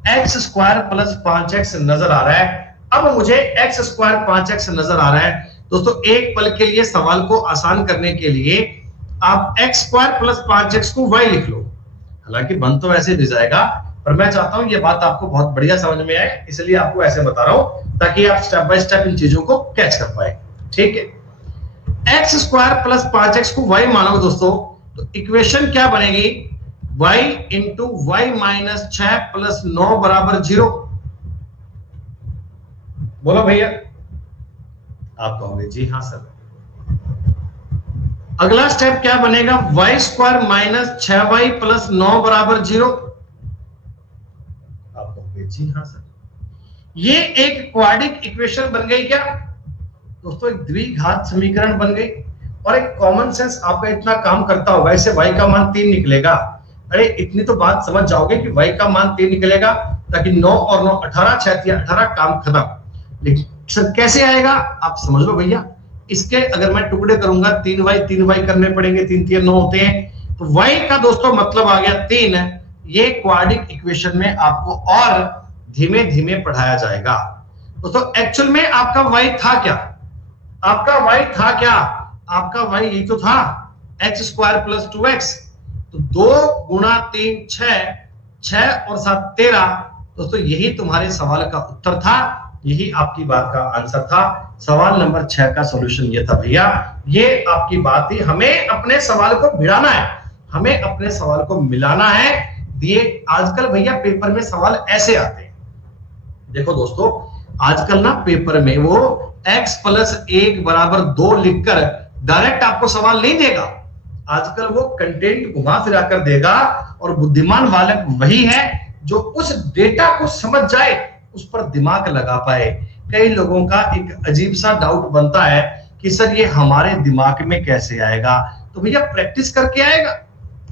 एक्स स्क्वायर प्लस 5x नजर आ रहा है। अब मुझे एक्स स्क्वायर 5x नजर आ रहा है दोस्तों। एक पल के लिए सवाल को आसान करने के लिए आप एक्स स्क्वायर प्लस 5x को y लिख लो। हालांकि बन तो ऐसे भी जाएगा, पर मैं चाहता हूं ये बात आपको बहुत बढ़िया समझ में आए, इसलिए आपको ऐसे बता रहा हूं ताकि आप स्टेप बाय स्टेप इन चीजों को कैच कर पाए। ठीक है, एक्स स्क्वायर प्लस 5x को y मानोगे दोस्तों, तो इक्वेशन क्या बनेगी, y into y minus 6 plus 9 बराबर 0। बोलो भैया, आप कहोगे जी हां सर। अगला स्टेप क्या बनेगा, y square minus 6y plus 9 बराबर 0। आप कहोगे जी हां सर। ये एक क्वाड्रिक इक्वेशन बन गई क्या दोस्तों, एक द्विघात समीकरण बन गई। और एक कॉमन सेंस आपका इतना काम करता होगा, इससे y का मान 3 निकलेगा। अरे इतनी तो बात समझ जाओगे कि y का मान 3 निकलेगा, ताकि 9 और 9 18, 6 या 18, काम खत्म। लेकिन सर कैसे आएगा, आप समझ लो भैया। इसके अगर मैं टुकड़े करूंगा 3y करने पड़ेंगे, 3 3 9 होते हैं, तो y का दोस्तों मतलब आ गया 3। ये क्वाड्रिक इक्वेशन में आपको और धीमे धीमे पढ़ाया जाएगा दोस्तों। एक्चुअल में आपका y था क्या, आपका y था क्या, आपका y यही तो था, एक्स स्क्वायर प्लस 2x। तो 2 गुणा 3 6, 6 और 7 13 दोस्तों, यही तुम्हारे सवाल का उत्तर था, यही आपकी बात का आंसर था। सवाल नंबर 6 का सॉल्यूशन ये था भैया। ये आपकी बात थी, हमें अपने सवाल को भिड़ाना है, हमें अपने सवाल को मिलाना है। दिए आजकल भैया पेपर में सवाल ऐसे आते हैं, देखो दोस्तों, आजकल ना पेपर में वो x प्लस 1 बराबर 2 लिखकर डायरेक्ट आपको सवाल नहीं देगा। आजकल वो कंटेंट घुमा फिरा कर देगा, और बुद्धिमान बालक वही है जो उस डेटा को समझ जाए, उस पर दिमाग लगा पाए। कई लोगों का एक अजीब सा डाउट बनता है कि सर ये हमारे दिमाग में कैसे आएगा? तो भैया प्रैक्टिस करके आएगा।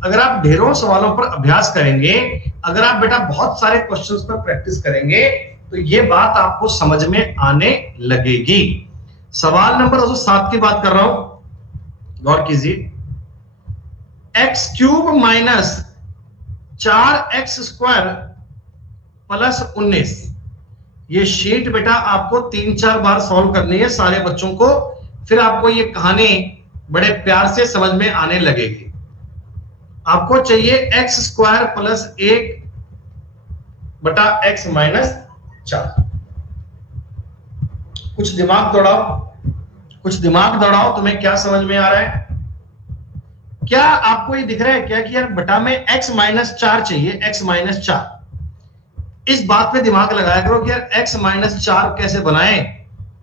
अगर आप ढेरों सवालों पर अभ्यास करेंगे, अगर आप बेटा बहुत सारे क्वेश्चंस पर प्रैक्टिस करेंगे, तो ये बात आपको समझ में आने लगेगी। सवाल नंबर 7 की बात कर रहा हूं, गौर कीजिए। X cube minus 4x square plus 19, ये शीट बेटा आपको 3-4 बार सॉल्व करनी है सारे बच्चों को, फिर आपको ये कहानी बड़े प्यार से समझ में आने लगेगी। आपको चाहिए एक्स स्क्वायर प्लस 1 बटा एक्स माइनस 4। कुछ दिमाग दौड़ाओ, तुम्हें क्या समझ में आ रहा है? क्या आपको ये दिख रहा है क्या कि यार बटा में x माइनस 4 चाहिए, x माइनस 4। इस बात पे दिमाग लगाया करो कि यार x माइनस 4 कैसे बनाएं,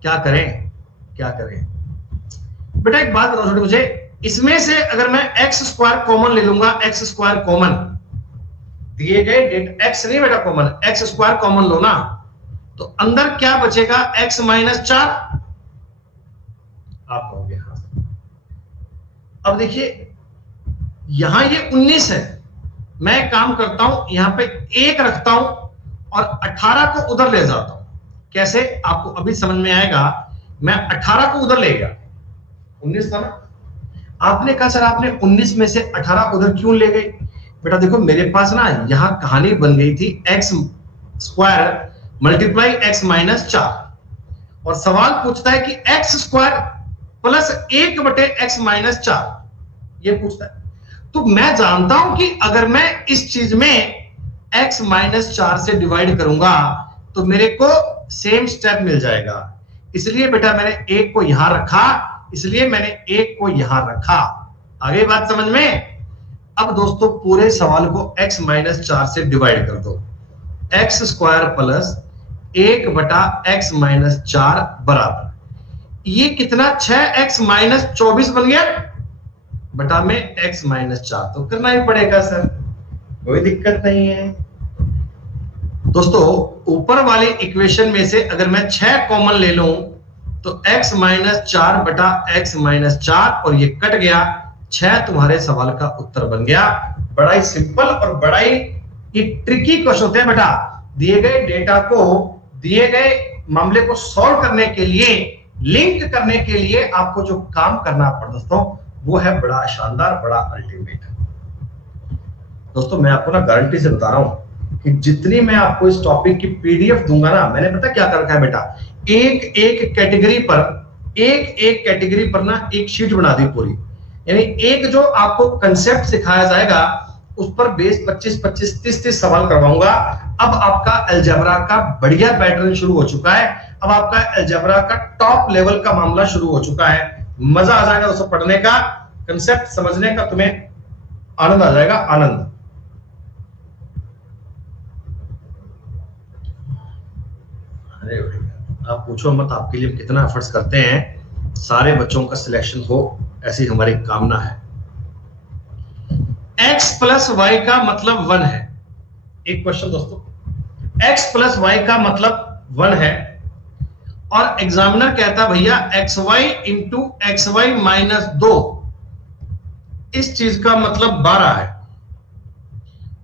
क्या करें। बेटा एक बात बताओ मुझे, इसमें से अगर मैं एक्स स्क्वायर कॉमन ले लूंगा, एक्स स्क्वायर कॉमन, दिए गए डेट एक्स नहीं बेटा कॉमन, एक्स स्क्वायर कॉमन लो ना, तो अंदर क्या बचेगा? X minus 4। आप कहोगे हाँ। अब देखिए यहां ये 19 है, मैं काम करता हूं यहां पे 1 रखता हूं और 18 को उधर ले जाता हूं। कैसे? आपको अभी समझ में आएगा। मैं 18 को उधर ले गया, 19 था ना, आपने कहा सर आपने 19 में से 18 उधर क्यों ले गए? बेटा देखो मेरे पास ना यहां कहानी बन गई थी x square multiply x minus 4, और सवाल पूछता है कि एक्स स्क्वायर प्लस 1 बटे एक्स माइनस 4, ये पूछता है। तो मैं जानता हूं कि अगर मैं इस चीज में x माइनस 4 से डिवाइड करूंगा तो मेरे को सेम स्टेप मिल जाएगा, इसलिए बेटा मैंने 1 को यहां रखा, इसलिए मैंने 1 को यहां रखा। आगे बात समझ में? अब दोस्तों पूरे सवाल को x माइनस 4 से डिवाइड कर दो, एक्स स्क्वायर प्लस 1 बटा एक्स माइनस 4 बराबर ये कितना? 6x माइनस 24 बन गया बटा में x माइनस 4। तो करना ही पड़ेगा सर, कोई दिक्कत नहीं है। दोस्तों ऊपर वाले इक्वेशन में से अगर मैं 6 कॉमन ले लूं तो x माइनस 4 बटा x माइनस 4, और ये कट गया, 6 तुम्हारे सवाल का उत्तर बन गया। बड़ा ही सिंपल और बड़ा ही ट्रिकी क्वेश्चन होते हैं बेटा। दिए गए डेटा को, दिए गए मामले को सॉल्व करने के लिए, लिंक करने के लिए आपको जो काम करना पड़ता दोस्तों वो है बड़ा शानदार, बड़ा अल्टीमेट। दोस्तों मैं आपको ना गारंटी से बता रहा हूं कि जितनी मैं आपको इस टॉपिक की पीडीएफ दूंगा ना, मैंने पता क्या कर रखा है बेटा, एक एक कैटेगरी पर ना एक शीट बना दी पूरी, यानी एक जो आपको कंसेप्ट सिखाया जाएगा उस पर बेस 25 25 30 30 सवाल करवाऊंगा। अब आपका अलजेब्रा का बढ़िया पैटर्न शुरू हो चुका है, अब आपका अलजेब्रा का टॉप लेवल का मामला शुरू हो चुका है। मजा आ जाएगा दोस्तों पढ़ने का, कंसेप्ट समझने का, तुम्हें आनंद आ जाएगा, आनंद। अरे आप पूछो मत, आपके लिए कितना एफर्ट्स करते हैं, सारे बच्चों का सिलेक्शन हो ऐसी हमारी कामना है। x प्लस वाई का मतलब 1 है। एक क्वेश्चन दोस्तों, x प्लस वाई का मतलब 1 है और एग्जामिनर कहता भैया xy इंटू xy माइनस 2, इस चीज का मतलब 12 है,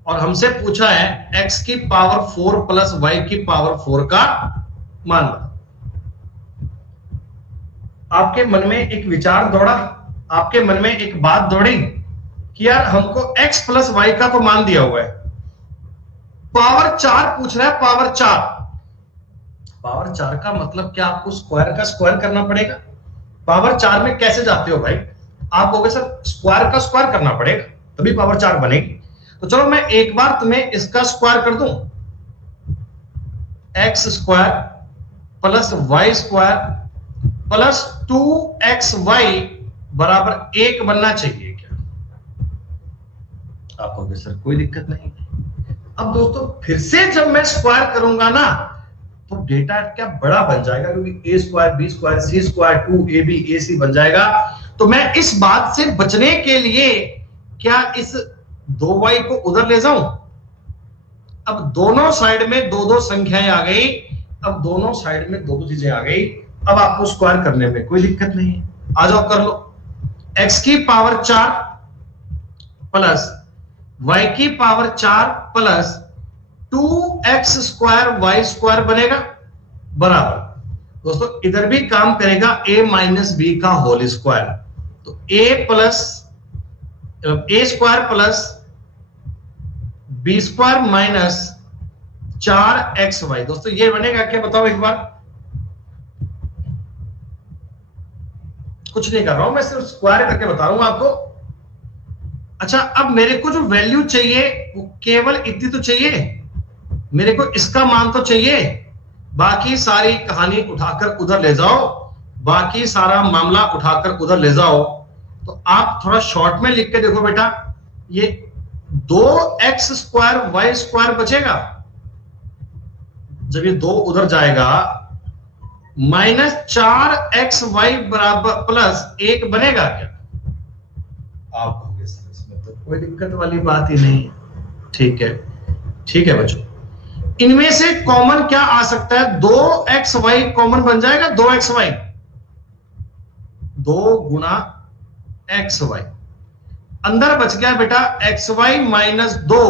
और हमसे पूछा है x की पावर 4 प्लस y की पावर 4 का मान बताओ। आपके मन में एक विचार दौड़ा, आपके मन में एक बात दौड़ी कि यार हमको x प्लस वाई का तो मान दिया हुआ है, पावर 4 पूछ रहा है, पावर 4 का मतलब क्या? आपको स्क्वायर का स्क्वायर करना पड़ेगा। पावर 4 में कैसे जाते हो भाई? आप कहोगे सर स्क्वायर का स्क्वायर करना पड़ेगा तभी पावर 4 बनेगी। तो चलो मैं एक बार तुम्हें इसका स्क्वायर कर दूं, x square plus y square plus 2xy बराबर 1 बनना चाहिए क्या? आप कहोगे सर कोई दिक्कत नहीं। अब दोस्तों फिर से जब मैं स्क्वायर करूंगा ना तो डेटा क्या बड़ा बन जाएगा, क्योंकि ए स्क्वायर बी स्क्वायर सी स्क्वायर 2ab ac बन जाएगा। तो मैं इस बात से बचने के लिए क्या इस 2y को उधर ले जाऊं? अब दोनों साइड में दो दो संख्याएं आ गई, अब दोनों साइड में दो दो चीजें आ गई। अब आपको स्क्वायर करने में कोई दिक्कत नहीं है, आ जाओ कर लो। x की पावर 4 प्लस y की power 4 plus 2x square y square बनेगा बराबर, दोस्तों इधर भी काम करेगा a माइनस बी का होल स्क्वायर। तो a plus a square plus b square minus 4xy, दोस्तों ये बनेगा क्या बताओ एक बार? कुछ नहीं कर रहा हूं मैं, सिर्फ स्क्वायर करके बता रहा हूं आपको। अच्छा, अब मेरे को जो वैल्यू चाहिए वो केवल इतनी तो चाहिए, मेरे को इसका मान तो चाहिए, बाकी सारी कहानी उठाकर उधर ले जाओ, बाकी सारा मामला उठाकर उधर ले जाओ। तो आप थोड़ा शॉर्ट में लिख के देखो बेटा, ये 2x स्क्वायर y स्क्वायर बचेगा, जब ये 2 उधर जाएगा माइनस 4xy बराबर प्लस 1 बनेगा क्या? आप कहोगे सर इसमें तो कोई दिक्कत वाली बात ही नहीं। ठीक है, ठीक है बच्चों, इनमें से कॉमन क्या आ सकता है? 2xy कॉमन बन जाएगा, 2xy 2 गुणा xy, अंदर बच गया बेटा xy माइनस 2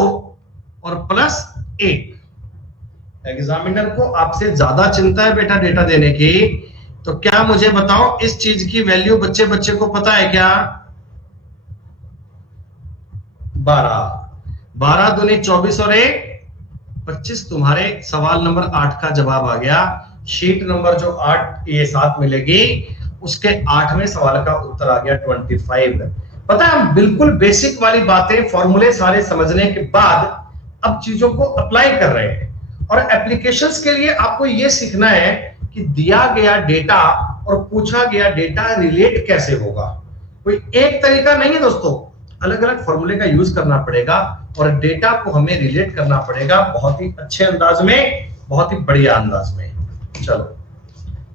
और प्लस 1। एग्जामिनर को आपसे ज्यादा चिंता है बेटा डेटा देने की, तो क्या मुझे बताओ इस चीज की वैल्यू बच्चे बच्चे को पता है क्या? 12 दूनी 24 और 1 25, तुम्हारे सवाल नंबर 8 का जवाब आ गया। शीट नंबर जो 8 ये 7 मिलेगी उसके 8वें सवाल का उत्तर आ गया 25। पता है, हम बिल्कुल बेसिक वाली बातें फॉर्मूले सारे समझने के बाद अब चीजों को अप्लाई कर रहे हैं। और एप्लीकेशंस के लिए आपको यह सीखना है कि दिया गया डेटा और पूछा गया डेटा रिलेट कैसे होगा। कोई एक तरीका नहीं है दोस्तों, अलग अलग फॉर्मूले का यूज करना पड़ेगा और डेटा को हमें रिलेट करना पड़ेगा बहुत ही अच्छे अंदाज में, बहुत ही बढ़िया अंदाज में। चलो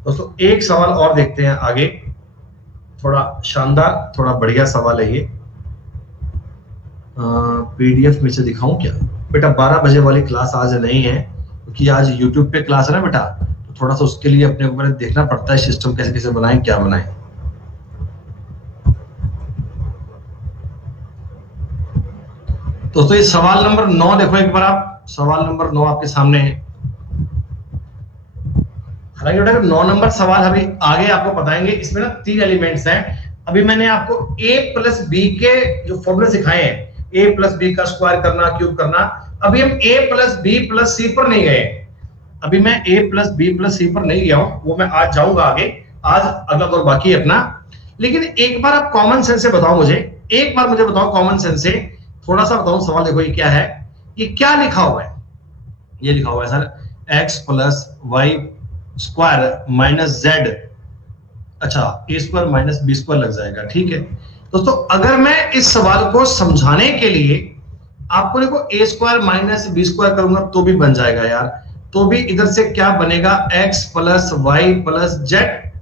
दोस्तों, एक सवाल और देखते हैं आगे, थोड़ा शानदार थोड़ा बढ़िया सवाल है ये। पीडीएफ में से दिखाऊं क्या बेटा? 12 बजे वाली क्लास आज नहीं है, क्योंकि आज यूट्यूब पे क्लास है ना बेटा, तो थोड़ा सा उसके लिए अपने ऊपर देखना पड़ता है सिस्टम कैसे कैसे बनाएं, क्या बनाएं। दोस्तों ये सवाल नंबर 9 देखो एक बार आप, सवाल नंबर 9 आपके सामने है। हालांकि बेटा 9 नंबर सवाल अभी आगे आपको बताएंगे, इसमें ना 3 एलिमेंट्स हैं। अभी मैंने आपको a प्लस बी के जो फॉर्मूले सिखाए हैं, a प्लस बी का स्क्वायर करना, क्यूब करना, अभी हम a प्लस बी प्लस सी पर नहीं गए। अभी मैं a प्लस बी प्लस सी पर नहीं गया हूं, वो मैं आज जाऊंगा आगे, आज अगला दौर बाकी है अपना। लेकिन एक बार आप कॉमन सेंस से बताओ मुझे, एक बार मुझे बताओ कॉमन सेंस से, थोड़ा सा बताओ सवाल। देखो ये क्या है, ये क्या लिखा हुआ है? ये लिखा हुआ है sir x plus y square minus z, अच्छा a square minus b square लग जाएगा। ठीक है दोस्तों, अगर मैं इस सवाल को समझाने के लिए आपको देखो ए स्क्वायर माइनस बी स्क्वायर करूंगा तो भी बन जाएगा यार, तो भी इधर से क्या बनेगा? x plus y plus z,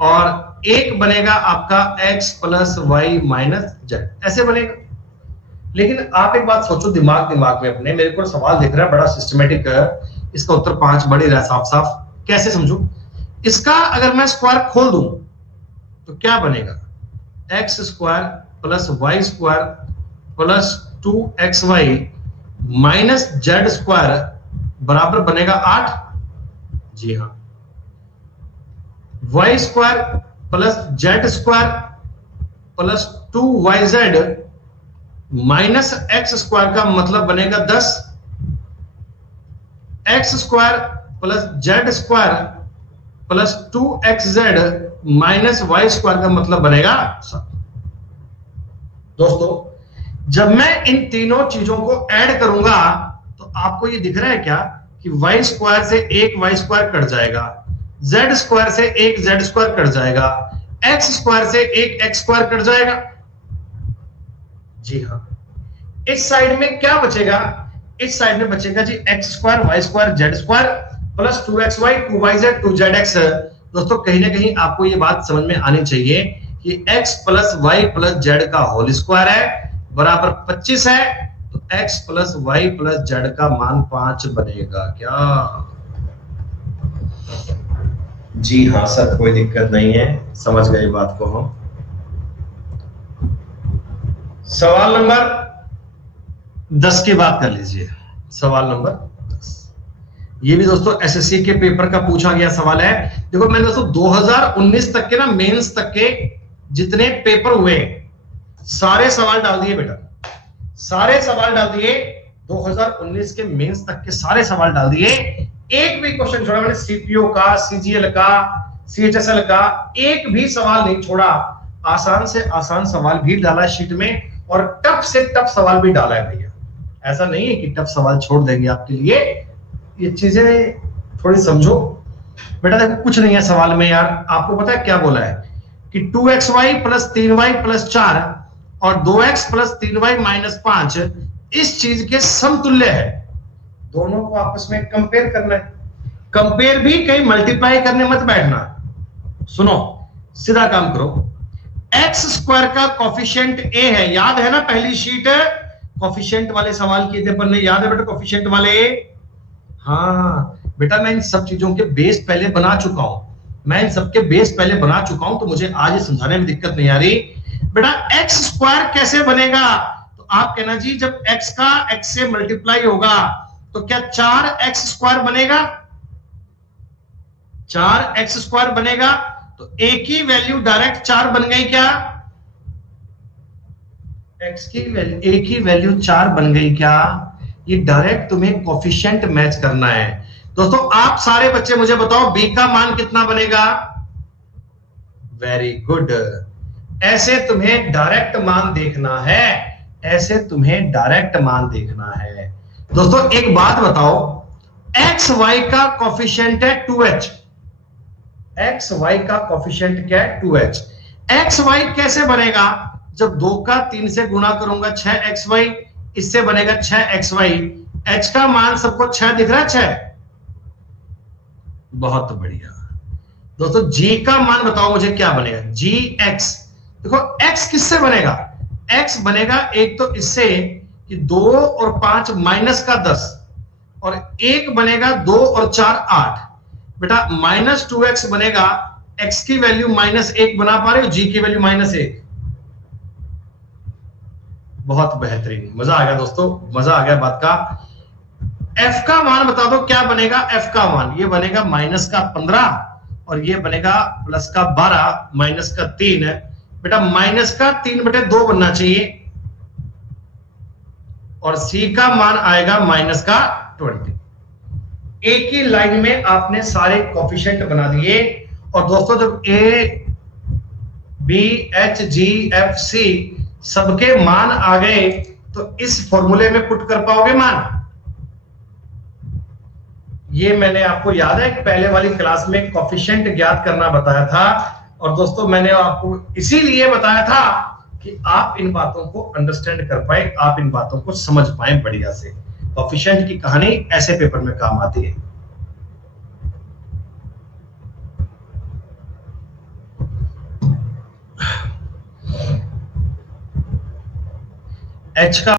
और एक बनेगा आपका x plus y minus z, ऐसे बनेगा। लेकिन आप एक बात सोचो दिमाग में अपने, मेरे को सवाल दिख रहा है बड़ा सिस्टमेटिक, इसका उत्तर 5 बढ़ ही रहा है साफ साफ, कैसे समझू इसका? अगर मैं स्क्वायर खोल दूं तो क्या बनेगा? x square plus y square plus 2xy minus z square बराबर बनेगा 8। जी हाँ, y square plus z square plus 2yz minus x square का मतलब बनेगा 10। x square plus z square plus 2xz minus y square का मतलब बनेगा 7। दोस्तों जब मैं इन तीनों चीजों को ऐड करूंगा तो आपको ये दिख रहा है क्या कि y स्क्वायर से एक y स्क्वायर कट जाएगा, z स्क्वायर से एक z स्क्वायर कट जाएगा, x स्क्वायर से एक x स्क्वायर कट जाएगा। जी हाँ, इस साइड में क्या बचेगा? इस साइड में बचेगा जी x square y square z square plus 2xy 2yz 2zx। दोस्तों कहीं ना कहीं आपको ये बात समझ में आनी चाहिए कि x plus y plus z का होल स्क्वायर है बराबर 25 है, तो x plus y plus z का मान 5 बनेगा क्या? जी हाँ सर, कोई दिक्कत नहीं है, समझ गए बात को हम। सवाल नंबर 10 की बात कर लीजिए। सवाल नंबर 10, ये भी दोस्तों एसएससी के पेपर का पूछा गया सवाल है। देखो मैंने दोस्तों 2019 तक के ना मेंस तक के जितने पेपर हुए सारे सवाल डाल दिए बेटा, सारे सवाल डाल दिए। 2019 के मेंस तक के सारे सवाल डाल दिए, एक भी क्वेश्चन छोड़ा मैंने सीपीओ का, सीजीएल का, सीएचएसएल का, एक भी सवाल नहीं छोड़ा। आसान से आसान सवाल भी डाला शीट में और टफ से टफ सवाल भी डाला है भैया। ऐसा नहीं है कि टफ सवाल छोड़ देंगे आपके लिए, ये चीजें थोड़ी समझो बेटा। देखो कुछ नहीं है सवाल में यार, आपको पता है क्या बोला है कि 2xy प्लस 3y प्लस 4 और 2x प्लस 3y माइनस 5 इस चीज के समतुल्य है। दोनों को आपस में कंपेयर करना है। कंपेयर भी कहीं मल्टीप्लाई करने मत बैठना। सुनो सीधा काम करो, एक्स स्क्वायर का कोफिशिएंट ए है, याद है ना पहली शीट कोफिशिएंट वाले सवाल किए थे अपन ने, याद है बेटा कोफिशिएंट वाले? हाँ बेटा मैं इन सब चीजों के बेस पहले बना चुका हूं, मैं इन सबके बेस पहले बना चुका हूं, तो मुझे आज ये समझाने में दिक्कत नहीं आ रही। बेटा एक्स स्क्वायर कैसे बनेगा? तो आप कहना जी जब एक्स का एक्स से मल्टीप्लाई होगा तो क्या 4x स्क्वायर बनेगा? 4x स्क्वायर बनेगा, तो a की वैल्यू डायरेक्ट 4 बन गई क्या? x की वैल्यू a की वैल्यू 4 बन गई क्या? ये डायरेक्ट तुम्हें कोफिशिएंट मैच करना है। दोस्तों आप सारे बच्चे मुझे बताओ b का मान कितना बनेगा? वेरी गुड, ऐसे तुम्हें डायरेक्ट मान देखना है, ऐसे तुम्हें डायरेक्ट मान देखना है। दोस्तों एक बात बताओ, एक्स वाई का कोफिशिएंट है 2h, एक्स वाई का कोफिशिएंट क्या है? 2h। एक्स वाई कैसे बनेगा? जब 2 का 3 से गुणा करूंगा 6xy, इससे बनेगा 6xy। h का मान सबको 6 दिख रहा है? 6, बहुत बढ़िया। दोस्तों g का मान बताओ मुझे क्या बनेगा? gx। देखो x किससे बनेगा? x बनेगा एक तो इससे कि 2 और 5 माइनस का 10, और 1 बनेगा 2 और 4 8। बेटा माइनस 2x बनेगा, x की वैल्यू -1 बना पा रहे हो, g की वैल्यू -1। बहुत बेहतरीन, मजा आ गया दोस्तों, मजा आ गया बात का। f का मान बता दो क्या बनेगा? f का मान ये बनेगा -15 और ये बनेगा +12 -3। बेटा -3/2 बनना चाहिए, और c का मान आएगा -20। एक ही लाइन में आपने सारे कोफिशिएंट बना दिए। और दोस्तों जब a b h g f c सबके मान आ गए तो इस फॉर्मूले में पुट कर पाओगे मान? ये मैंने आपको याद है कि पहले वाली क्लास में कोफिशिएंट ज्ञात करना बताया था, और दोस्तों मैंने आपको इसीलिए बताया था कि आप इन बातों को अंडरस्टैंड कर पाए, आप इन बातों को समझ पाए बढ़िया से। कोफिशिएंट की कहानी ऐसे पेपर में काम आती है। h का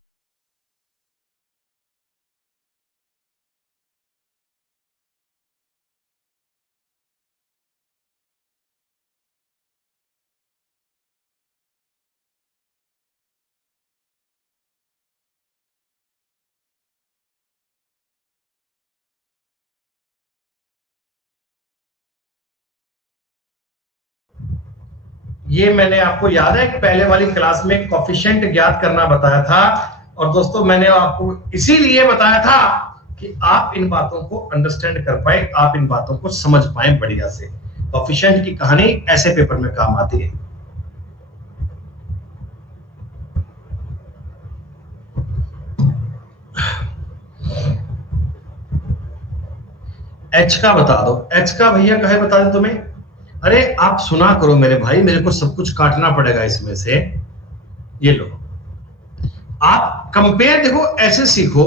ये मैंने आपको याद है कि पहले वाली क्लास में कोफिशिएंट ज्ञात करना बताया था, और दोस्तों मैंने आपको इसीलिए बताया था कि आप इन बातों को अंडरस्टैंड कर पाए, आप इन बातों को समझ पाए बढ़िया से। कोफिशिएंट की कहानी ऐसे पेपर में काम आती है। h का बता दो, h का भैया कहे बता दे तुम्हें? अरे आप सुना करो मेरे भाई, मेरे को सब कुछ काटना पड़ेगा इसमें से। ये लो आप कंपेयर, देखो ऐसे सीखो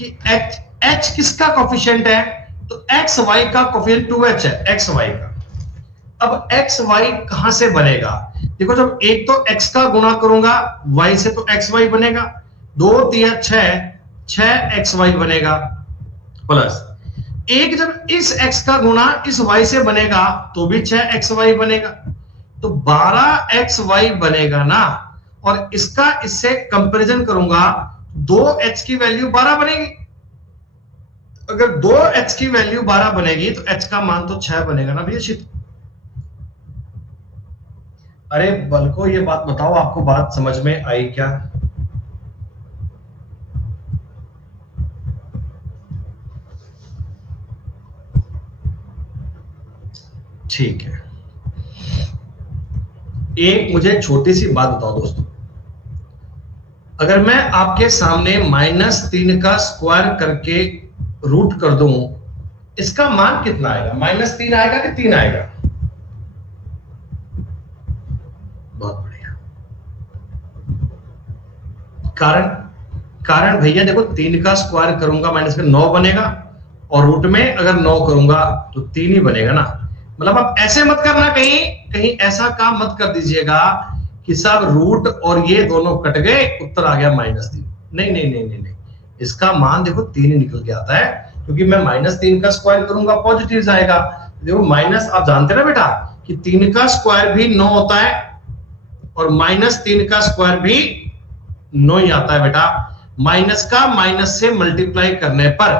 कि h किसका कोफिशिएंट है, तो एक्स वाई का कोफिशिएंट 2h है, एक्स वाई का। अब एक्स वाई कहां से बनेगा, देखो जब एक तो x का गुणा करूंगा y से तो एक्स वाई बनेगा, 2 3 6 एक्स वाई बनेगा, प्लस एक जब इस x का गुणा इस y से बनेगा तो भी 6 एक्स वाई बनेगा, तो 12 एक्स वाई बनेगा ना। और इसका इससे कंपैरिजन करूंगा, 2h की वैल्यू 12 बनेगी। अगर 2h की वैल्यू 12 बनेगी तो h का मान तो 6 बनेगा ना भैया। अरे बल्को ये बात बताओ, आपको बात समझ में आई क्या? ठीक है, एक मुझे छोटी सी बात बताओ दोस्तों, अगर मैं आपके सामने -3 का स्क्वायर करके रूट कर दूं, इसका मान कितना आएगा? -3 आएगा कि 3 आएगा? बहुत बढ़िया। कारण भैया देखो, 3 का स्क्वायर करूंगा माइनस में 9 बनेगा, और रूट में अगर 9 करूंगा तो 3 ही बनेगा ना। मतलब आप ऐसे मत करना, कहीं ऐसा काम मत कर दीजिएगा कि सब रूट और ये दोनों कट गए, उत्तर आ गया -3। नहीं नहीं नहीं नहीं नहीं, इसका मान देखो 3 ही निकल के आता है, क्योंकि मैं -3 का स्क्वायर करूंगा पॉजिटिव आएगा। देखो माइनस, आप जानते ना बेटा कि 3 का स्क्वायर भी 9 होता है, और -3 का स्क्वायर भी 9 ही आता है बेटा। माइनस का माइनस से मल्टीप्लाई करने पर,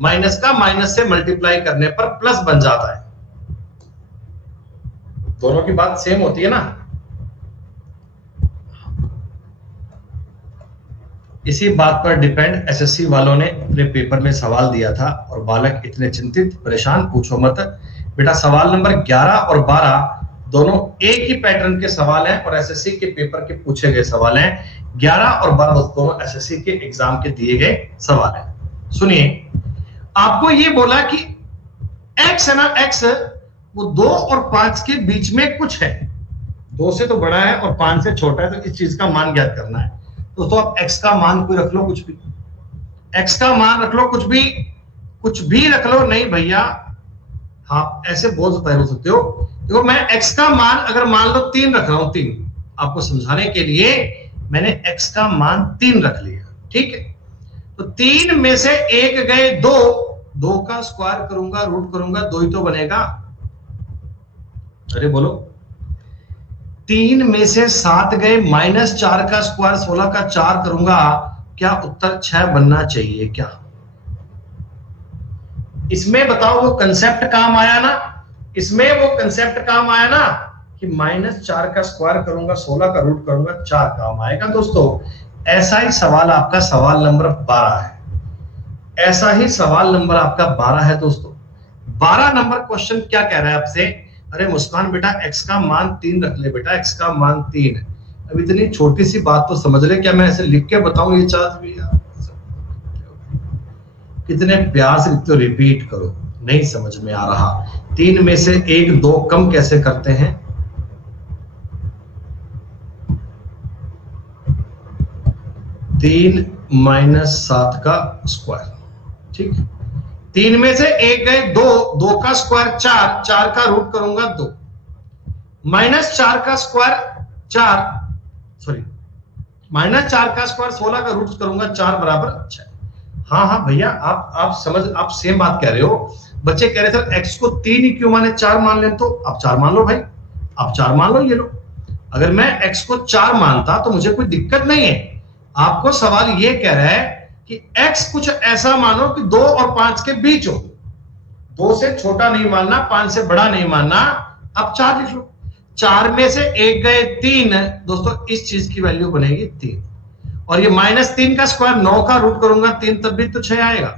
माइनस का माइनस से मल्टीप्लाई करने पर प्लस बन जाता है। दोनों की बात सेम होती है ना। इसी बात पर डिपेंड एसएससी वालों ने अपने पेपर में सवाल दिया था, और बालक इतने चिंतित परेशान पूछो मत बेटा। सवाल नंबर 11 और 12 दोनों एक ही पैटर्न के सवाल हैं, और एसएससी के पेपर के पूछे गए सवाल हैं। 11 और 12 दोनों एसएससी के एग्जाम के दिए गए सवाल हैं। सुनिए, आपको ये बोला कि x है ना, x वो 2 और 5 के बीच में कुछ है, 2 से तो बड़ा है और 5 से छोटा है, तो इस चीज का मान ज्ञात करना है। तो आप x का मान कोई रख लो, कुछ भी x का मान रख लो, कुछ भी रख लो। नहीं भैया, हाँ ऐसे बोल सकते हो। देखो मैं x का मान अगर मान लो 3 रख रहा हूं, 3 आपको समझाने के लिए मैंने x का मान 3 रख लिया, ठीक है। तो 3 में से एक गए 2 का स्क्वायर करूंगा, रूट करूंगा, 2 ही तो बनेगा। अरे बोलो, 3 में से 7 गए, -4 का स्क्वायर 16 का 4 करूंगा, क्या उत्तर 6 बनना चाहिए क्या? इसमें बताओ वो कंसेप्ट काम आया ना, इसमें वो कंसेप्ट काम आया ना कि -4 का स्क्वायर करूंगा, 16 का रूट करूंगा, 4 काम आएगा। दोस्तों ऐसा ही सवाल आपका सवाल नंबर 12 है, ऐसा ही सवाल नंबर आपका 12 है दोस्तों। 12 नंबर क्वेश्चन क्या कह रहा है आपसे? अरे मुस्कान बेटा x का मान 3 रख ले बेटा, x का मान 3 है। अब इतनी छोटी सी बात तो समझ ले, क्या मैं ऐसे लिख के बताऊं ये चार्ट भी? यार कितने प्यार से लिखते हो, रिपीट करो, नहीं समझ में आ रहा। 3 में से 1 2 कम कैसे करते हैं? 3 - 7 का स्क्वायर, ठीक। 3 में से 1 गए 2 का स्क्वायर 4 का रूट करूंगा 2, -4 का स्क्वायर 4 का स्क्वायर 16 का रूट करूंगा 4 बराबर 6। हाँ भैया, आप समझ, आप सेम बात कह रहे हो। बच्चे कह रहे सर x को 3 ही क्यों माने, 4 मान ले, तो आप 4 मान लो भाई, आप 4 मान लो, ये लो। अगर मैं x को 4 मानता तो मुझे कोई दिक्कत नहीं है। आपको सवाल ये कह रहा है कि x कुछ ऐसा मानो कि 2 और 5 के बीच हो, 2 से छोटा नहीं मानना, 5 से बड़ा नहीं मानना। आप 4 लिख लो। 4 में से 1 गए 3, दोस्तों इस चीज की वैल्यू बनेगी 3, और ये -3 का स्क्वायर 9 का रूट करूंगा 3, तब भी तो 6 आएगा,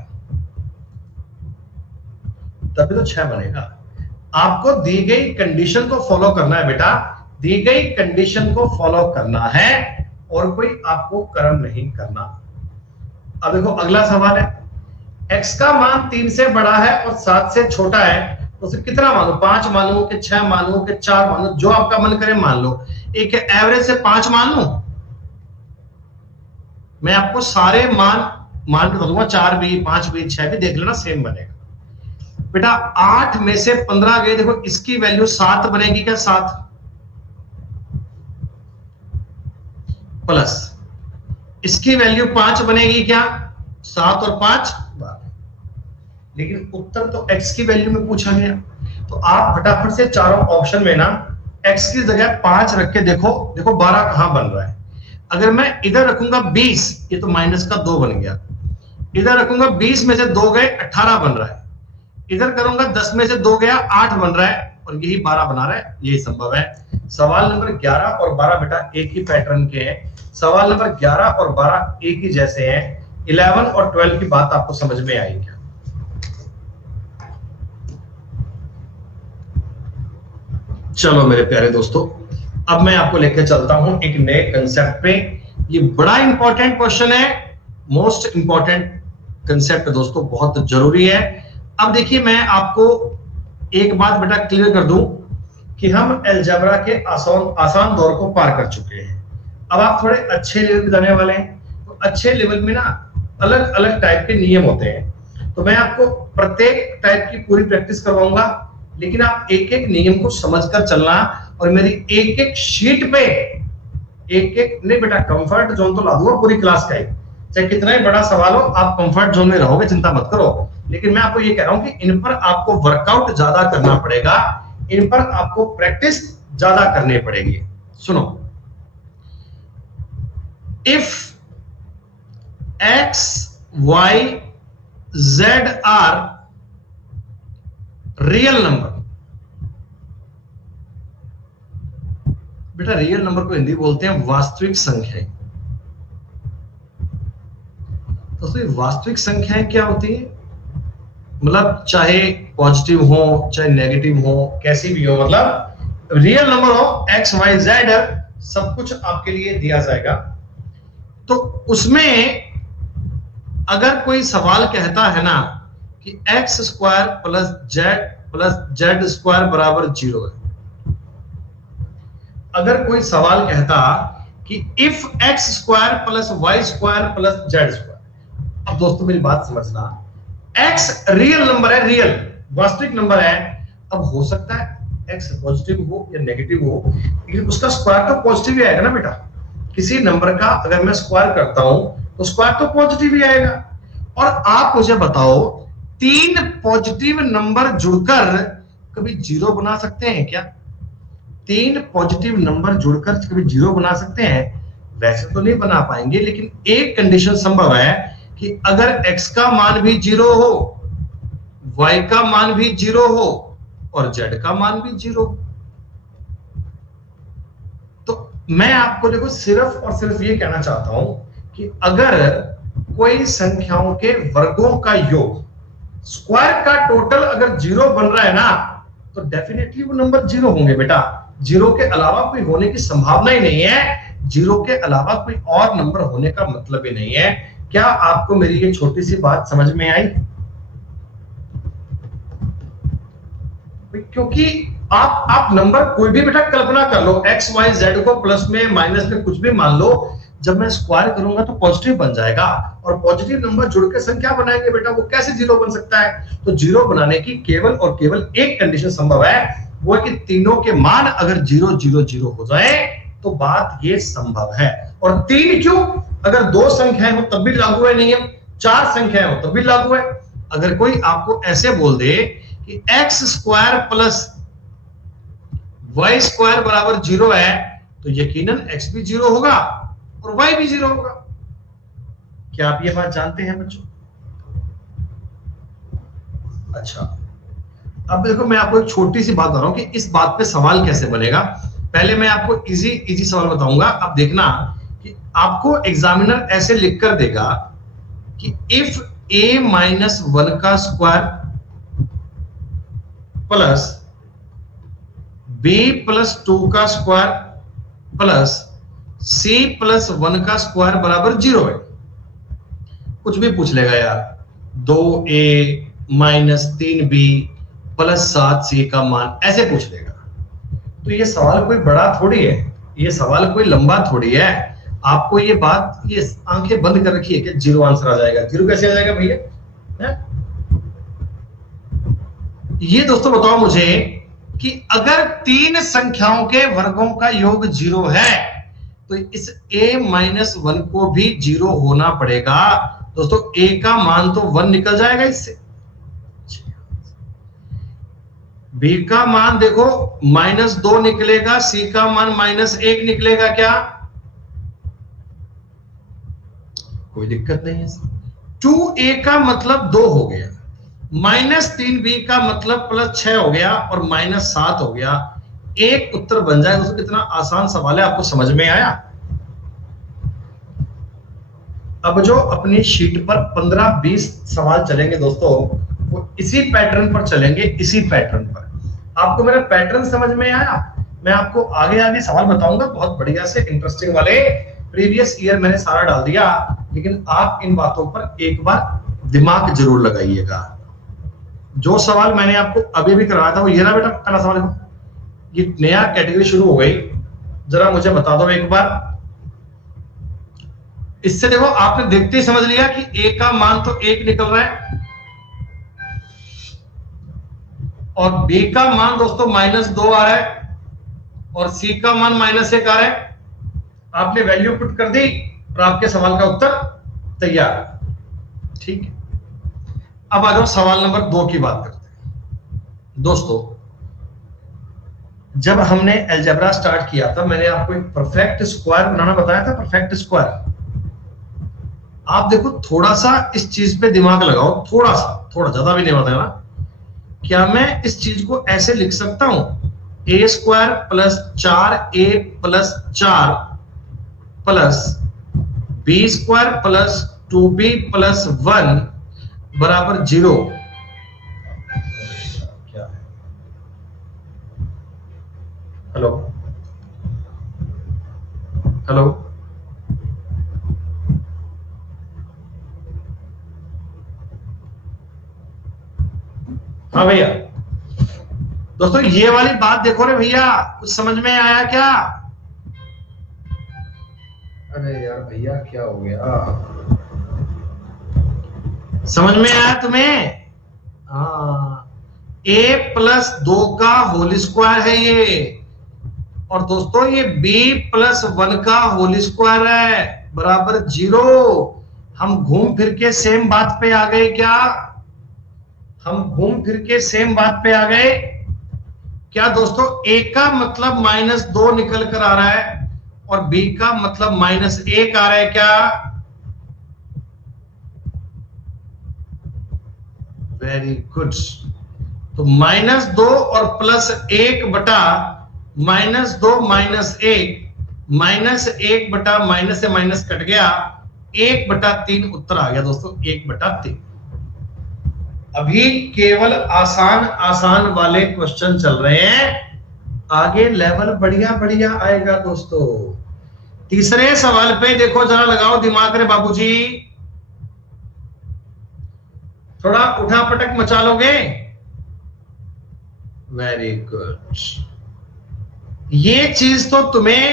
तभी तो 6 बनेगा। आपको दी गई कंडीशन को फॉलो करना है बेटा, दी गई कंडीशन को फॉलो करना है, और कोई आपको कर्म नहीं करना। अब देखो अगला सवाल है, x का मान 3 से बड़ा है और 7 से छोटा है, तो उसे कितना मानो? 5 मानो कि 6 मानो कि 4 मानो, जो आपका मन करे मान लो। एक एवरेज से 5 मान लो, मैं आपको सारे मान मान के दूंगा 4 भी 5 भी 6 भी, देख लेना सेम बनेगा बेटा। 8 में से 15 गए, देखो इसकी वैल्यू 7 बनेगी क्या, 7 प्लस इसकी वैल्यू 5 बनेगी क्या, 7 और 5 12। लेकिन उत्तर तो x की वैल्यू में पूछा गया, तो आप फटाफट से चारों ऑप्शन में ना x की जगह 5 रख के देखो, देखो 12 कहां बन रहा है। अगर मैं इधर रखूंगा 20, ये तो माइनस का 2 बन गया। इधर रखूंगा 20 में से 2 गए 18 बन रहा है। इधर करूंगा 10 में से 2 गया 8 बन रहा है, और यही 12 बना रहा है, यही संभव है। सवाल नंबर 11 और 12 बेटा एक ही पैटर्न के हैं। सवाल नंबर 11 और 12 एक ही जैसे हैं। 11 और 12 की बात आपको समझ में आई क्या? चलो मेरे प्यारे दोस्तों, अब मैं आपको लेकर चलता हूं एक नए कंसेप्ट पे। ये बड़ा इंपॉर्टेंट क्वेश्चन है, मोस्ट इंपॉर्टेंट कंसेप्ट दोस्तों, बहुत जरूरी है। अब देखिए मैं आपको एक बात बेटा क्लियर कर दूं कि हम अलजेब्रा के आसान दौर को पार कर चुके हैं। अब आप थोड़े अच्छे लेवल पे जाने वाले हैं, तो अच्छे लेवल में ना अलग अलग टाइप के नियम होते हैं। तो मैं आपको प्रत्येक टाइप की पूरी प्रैक्टिस करवाऊंगा, लेकिन आप एक एक नियम को समझकर चलना, और मेरी एक एक शीट पे एक एक नहीं बेटा, कंफर्ट जोन तो ला दूंगा पूरी क्लास का ही, चाहे कितना ही बड़ा सवाल हो आप कंफर्ट जोन में रहोगे, चिंता मत करो। लेकिन मैं आपको ये कह रहा हूं कि इन पर आपको वर्कआउट ज्यादा करना पड़ेगा, इन पर आपको प्रैक्टिस ज्यादा करनी पड़ेगी। सुनो, if x y z are real number, बेटा रियल नंबर को हिंदी बोलते हैं वास्तविक संख्याएं। दोस्तों वास्तविक संख्याएं क्या होती है, मतलब चाहे पॉजिटिव हो चाहे नेगेटिव हो, कैसी भी हो, मतलब रियल नंबर हो, x y z सब कुछ आपके लिए दिया जाएगा। तो उसमें अगर कोई सवाल कहता है ना कि x square plus z square बराबर 0 है, अगर कोई सवाल कहता कि if x square plus y square plus z square, अब दोस्तों मेरी बात समझना, x रियल नंबर है, रियल वास्तविक नंबर है। अब हो सकता है x पॉजिटिव हो या नेगेटिव हो, लेकिन उसका स्क्वायर तो पॉजिटिव ही आएगा ना बेटा। किसी नंबर का अगर मैं स्क्वायर करता हूं तो स्क्वायर तो पॉजिटिव ही आएगा। और आप मुझे बताओ 3 पॉजिटिव नंबर जुड़कर कभी 0 बना सकते हैं क्या? 3 पॉजिटिव नंबर जुड़कर कभी 0 बना सकते हैं? वैसे तो नहीं बना पाएंगे, लेकिन एक कंडीशन संभव है कि अगर x का मान भी 0 हो, y का मान भी 0 हो और z का मान भी 0 हो। तो मैं आपको देखो सिर्फ और सिर्फ ये कहना चाहता हूं कि अगर कोई संख्याओं के वर्गों का योग, स्क्वायर का टोटल अगर 0 बन रहा है ना, तो डेफिनेटली वो नंबर 0 होंगे बेटा। 0 के अलावा कोई होने की संभावना ही नहीं है। 0 के अलावा कोई और नंबर होने का मतलब ही नहीं है। क्या आपको मेरी ये छोटी सी बात समझ में आई? क्योंकि आप नंबर कोई भी बेटा कल्पना कर लो, x y z को प्लस में माइनस में कुछ भी मान लो, जब मैं स्क्वायर करूंगा तो पॉजिटिव बन जाएगा, और पॉजिटिव नंबर जुड़ के संख्या बनाएंगे बेटा, वो कैसे 0 बन सकता है? तो 0 बनाने की केवल और केवल एक कंडीशन संभव है, वो है कि तीनों के मान अगर 0 0 0 हो जाए तो बात ये संभव है। और 3 क्यों? अगर 2 संख्याएं हो तब भी लागू है नियम, 4 संख्याएं हो तब भी लागू है। अगर कोई आपको ऐसे बोल दे कि x square plus y square बराबर 0 है, तो यकीनन x भी 0 होगा और y भी 0 होगा। क्या आप ये बात जानते हैं बच्चों? अच्छा, अब देखो मैं आपको एक छोटी सी बात बता रहा हूं कि इस बात पे सवाल कैसे बनेगा। पहले मैं आपको इजी सवाल बताऊंगा। अब देखना कि आपको एग्जामिनर ऐसे लिख कर देगा कि इफ a माइनस 1 का स्क्वायर प्लस b प्लस 2 का स्क्वायर प्लस c प्लस 1 का स्क्वायर बराबर 0 है। कुछ भी पूछ लेगा यार, 2a minus 3b plus 7c का मान, ऐसे पूछ लेगा। तो ये सवाल कोई बड़ा थोड़ी है, ये सवाल कोई लंबा थोड़ी है। आपको ये बात, ये आंखें बंद कर रखी है कि जीरो आंसर आ जाएगा। जीरो कैसे आ जाएगा भैया? ये दोस्तों बताओ मुझे कि अगर तीन संख्याओं के वर्गों का योग जीरो है तो इस a-1 को भी जीरो होना पड़ेगा। दोस्तों a का मान तो 1 निकल जाएगा इससे, b का मान देखो -2 निकलेगा, c का मान -1 निकलेगा। क्या कोई दिक्कत नहीं है? 2a का मतलब 2 हो गया, -3b का मतलब +6 हो गया और -7 हो गया। एक उत्तर बन जाए दोस्तों। कितना आसान सवाल है, आपको समझ में आया? अब जो अपनी शीट पर 15-20 सवाल चलेंगे दोस्तों, वो इसी पैटर्न पर चलेंगे, इसी पैटर्न पर। आपको मेरा पैटर्न समझ में आया? मैं आपको आगे आगे सवाल बताऊंगा बहुत बढ़िया से इंटरेस्टिंग वाले। प्रीवियस ईयर मैंने सारा डाल दिया, लेकिन आप इन बातों पर एक बार दिमाग जरूर लगाइएगा। जो सवाल मैंने आपको अभी भी करवाया था वो ये रहा बेटा, पहला सवाल देखो। ये नया कैटेगरी शुरू हो गई, जरा मुझे बता दो एक बार। इससे देखो आपने देखते ही समझ लिया कि a का मान तो 1 निकल रहा है और b का मान दोस्तों -2 आ रहा है और c का मान -1 आ रहा है। आपने वैल्यू पुट कर दी और आपके सवाल का उत्तर तैयार। ठीक है, अब आ जाओ सवाल नंबर 2 की बात करते हैं। दोस्तों जब हमने अलजेब्रा स्टार्ट किया था, मैंने आपको एक परफेक्ट स्क्वायर बनाना बताया था। परफेक्ट स्क्वायर आप देखो, थोड़ा सा इस चीज पे दिमाग लगाओ, थोड़ा सा, थोड़ा ज्यादा भी नहीं बताया ना। क्या मैं इस चीज को ऐसे लिख सकता हूं, a² + 4a + 4 plus b² + 2b + 1 बराबर 0? क्या है? हेलो हेलो, हाँ भैया। दोस्तों ये वाली बात देखो रे भैया, कुछ समझ में आया क्या? अरे यार भैया क्या हो गया, समझ में आया तुम्हें? हाँ, a + 2 का होल स्क्वायर है ये, और दोस्तों ये b + 1 का होल स्क्वायर है बराबर 0। हम घूम फिर के सेम बात पे आ गए क्या? हम घूम फिर के सेम बात पे आ गए क्या दोस्तों? a का मतलब -2 निकल कर आ रहा है और b का मतलब -1 आ रहा है क्या? Very good. तो -2 और +1 बटा -2 -1 -1 बटा माइनस से माइनस कट गया, 1/3 उत्तर आ गया दोस्तों, 1/3। अभी केवल आसान आसान वाले क्वेश्चन चल रहे हैं, आगे लेवल बढ़िया बढ़िया आएगा दोस्तों। तीसरे सवाल पे देखो, जरा लगाओ दिमाग रे बाबूजी, थोड़ा उठा पटक मचा लोगे। Very good. ये चीज तो तुम्हें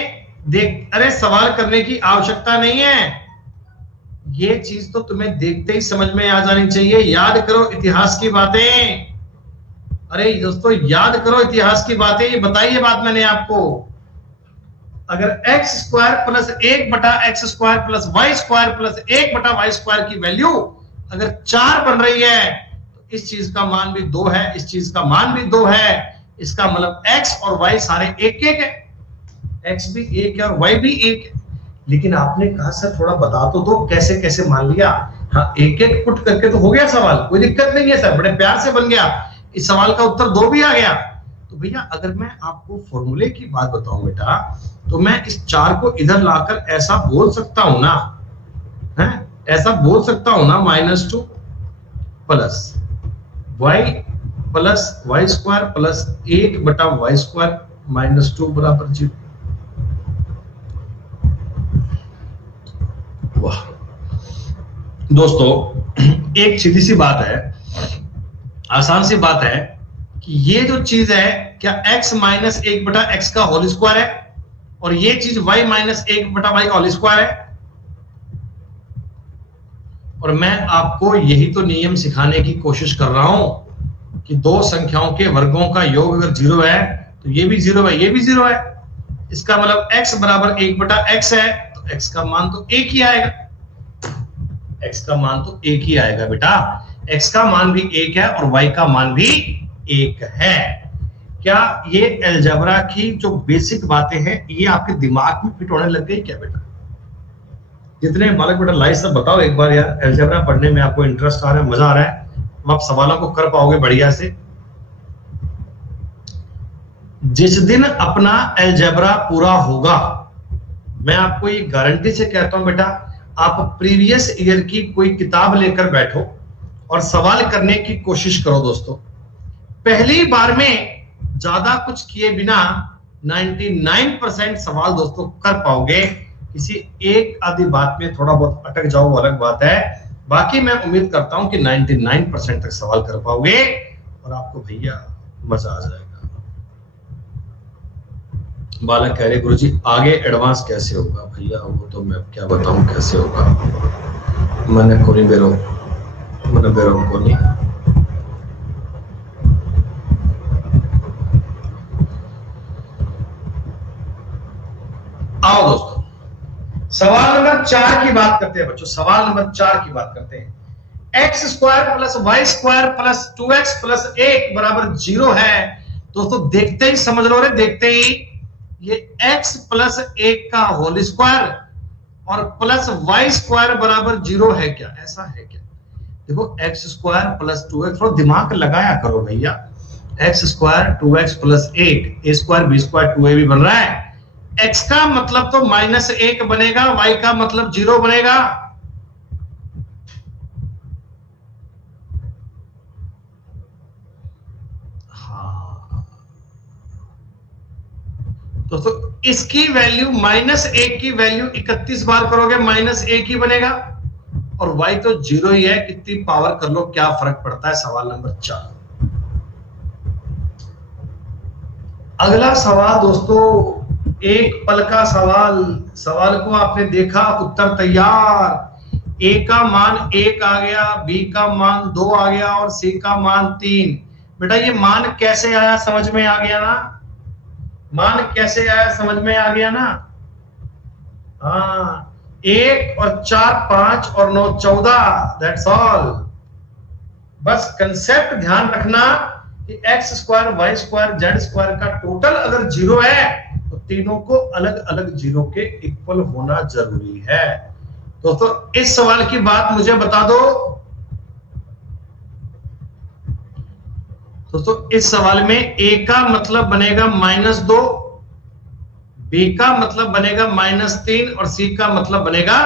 अरे सवाल करने की आवश्यकता नहीं है, ये चीज तो तुम्हें देखते ही समझ में आ जानी चाहिए। याद करो इतिहास की बातें। अरे दोस्तों याद करो इतिहास की बातें। ये बताइए बात मैंने आपको, अगर x² + 1/x² + y² + 1/y² की वैल्यू अगर 4 बन रही है तो इस चीज का मान भी 2 है, इस चीज का मान भी 2 है। इसका मतलब x और y सारे 1 है, x भी 1 है और y भी 1 है। लेकिन आपने कहा सर थोड़ा बता तो दो कैसे कैसे मान लिया। हाँ, 1 पुट करके तो हो गया सवाल, कोई दिक्कत नहीं है सर, बड़े प्यार से बन गया। इस सवाल का उत्तर 2 भी आ गया। तो भैया अगर मैं आपको फॉर्मूले की बात बताऊं बेटा, तो मैं इस 4 को इधर लाकर ऐसा बोल सकता हूं ना, है ऐसा बोल सकता हूं ना, -2 plus y plus y² plus 1/y² -2 बराबर 0। वाह दोस्तों, एक सीधी सी बात है, आसान सी बात है कि ये जो चीज है, क्या x - 1/x का होल स्क्वायर है और ये चीज y माइनस 1/y का होल स्क्वायर है। और मैं आपको यही तो नियम सिखाने की कोशिश कर रहा हूं कि दो संख्याओं के वर्गों का योग अगर 0 है तो ये भी 0 है, ये भी 0 है। इसका मतलब x बराबर 1/x है, तो x का मान तो 1 ही आएगा। x का मान तो 1 ही आएगा बेटा। x का मान भी 1 है और y का मान भी 1 है। क्या ये अलजेब्रा की जो बेसिक बातें हैं ये आपके दिमाग में फिट होने लग गई क्या बेटा? जितने बालक बेटा लाइव सब बताओ एक बार यार, अलजेब्रा पढ़ने में आपको इंटरेस्ट आ रहा है, मजा आ रहा है, आप सवालों को कर पाओगे बढ़िया से। जिस दिन अपना अलजेब्रा पूरा होगा, मैं आपको ये गारंटी से कहता हूं बेटा, आप प्रीवियस ईयर की कोई किताब लेकर बैठो और सवाल करने की कोशिश करो दोस्तों। पहली बार में ज्यादा कुछ किए बिना 99% सवाल दोस्तों कर पाओगे। किसी एक आधी बात में थोड़ा बहुत अटक जाओ वो अलग बात है, बाकी मैं उम्मीद करता हूं कि 99% तक सवाल कर पाओगे और आपको भैया मजा आ जाएगा। बालक कह रहे गुरुजी आगे एडवांस कैसे होगा? भैया वो तो मैं क्या बताऊं कैसे होगा, मैंने को नहीं बेरो को नहीं। आओ दोस्तों, सवाल नंबर 4 की बात करते हैं बच्चों। सवाल नंबर 4 की बात करते हैं। x square plus y square plus 2x plus 1 बराबर 0 है। दोस्तों देखते ही समझ लो रे, देखते ही ये x प्लस 1 का होल स्क्वायर और प्लस वाई स्क्वायर बराबर 0 है क्या? ऐसा है क्या? देखो x स्क्वायर प्लस 2x, थोड़ा दिमाग लगाया करो भैया। x square 2x plus 8, a square b square 2ab बन रहा है। x का मतलब तो -1 बनेगा, y का मतलब 0 बनेगा। हाँ दोस्तों, इसकी वैल्यू -1 की वैल्यू 31 बार करोगे -1 ही बनेगा और y तो 0 ही है। कितनी पावर कर लो, क्या फर्क पड़ता है। सवाल नंबर 4। अगला सवाल दोस्तों, एक पल का सवाल। सवाल को आपने देखा, उत्तर तैयार। ए का मान 1 आ गया, बी का मान 2 आ गया और सी का मान 3। बेटा ये मान कैसे आया समझ में आ गया ना? मान कैसे आया समझ में आ गया ना? हाँ, 1 और 4 5 और 9 14, दैट्स ऑल। बस कंसेप्ट ध्यान रखना कि x square y square z square का टोटल अगर 0 है तो तीनों को अलग अलग 0 के इक्वल होना जरूरी है। दोस्तों इस सवाल की बात मुझे बता दो। दोस्तों इस सवाल में a का मतलब बनेगा -2, b का मतलब बनेगा -3 और c का मतलब बनेगा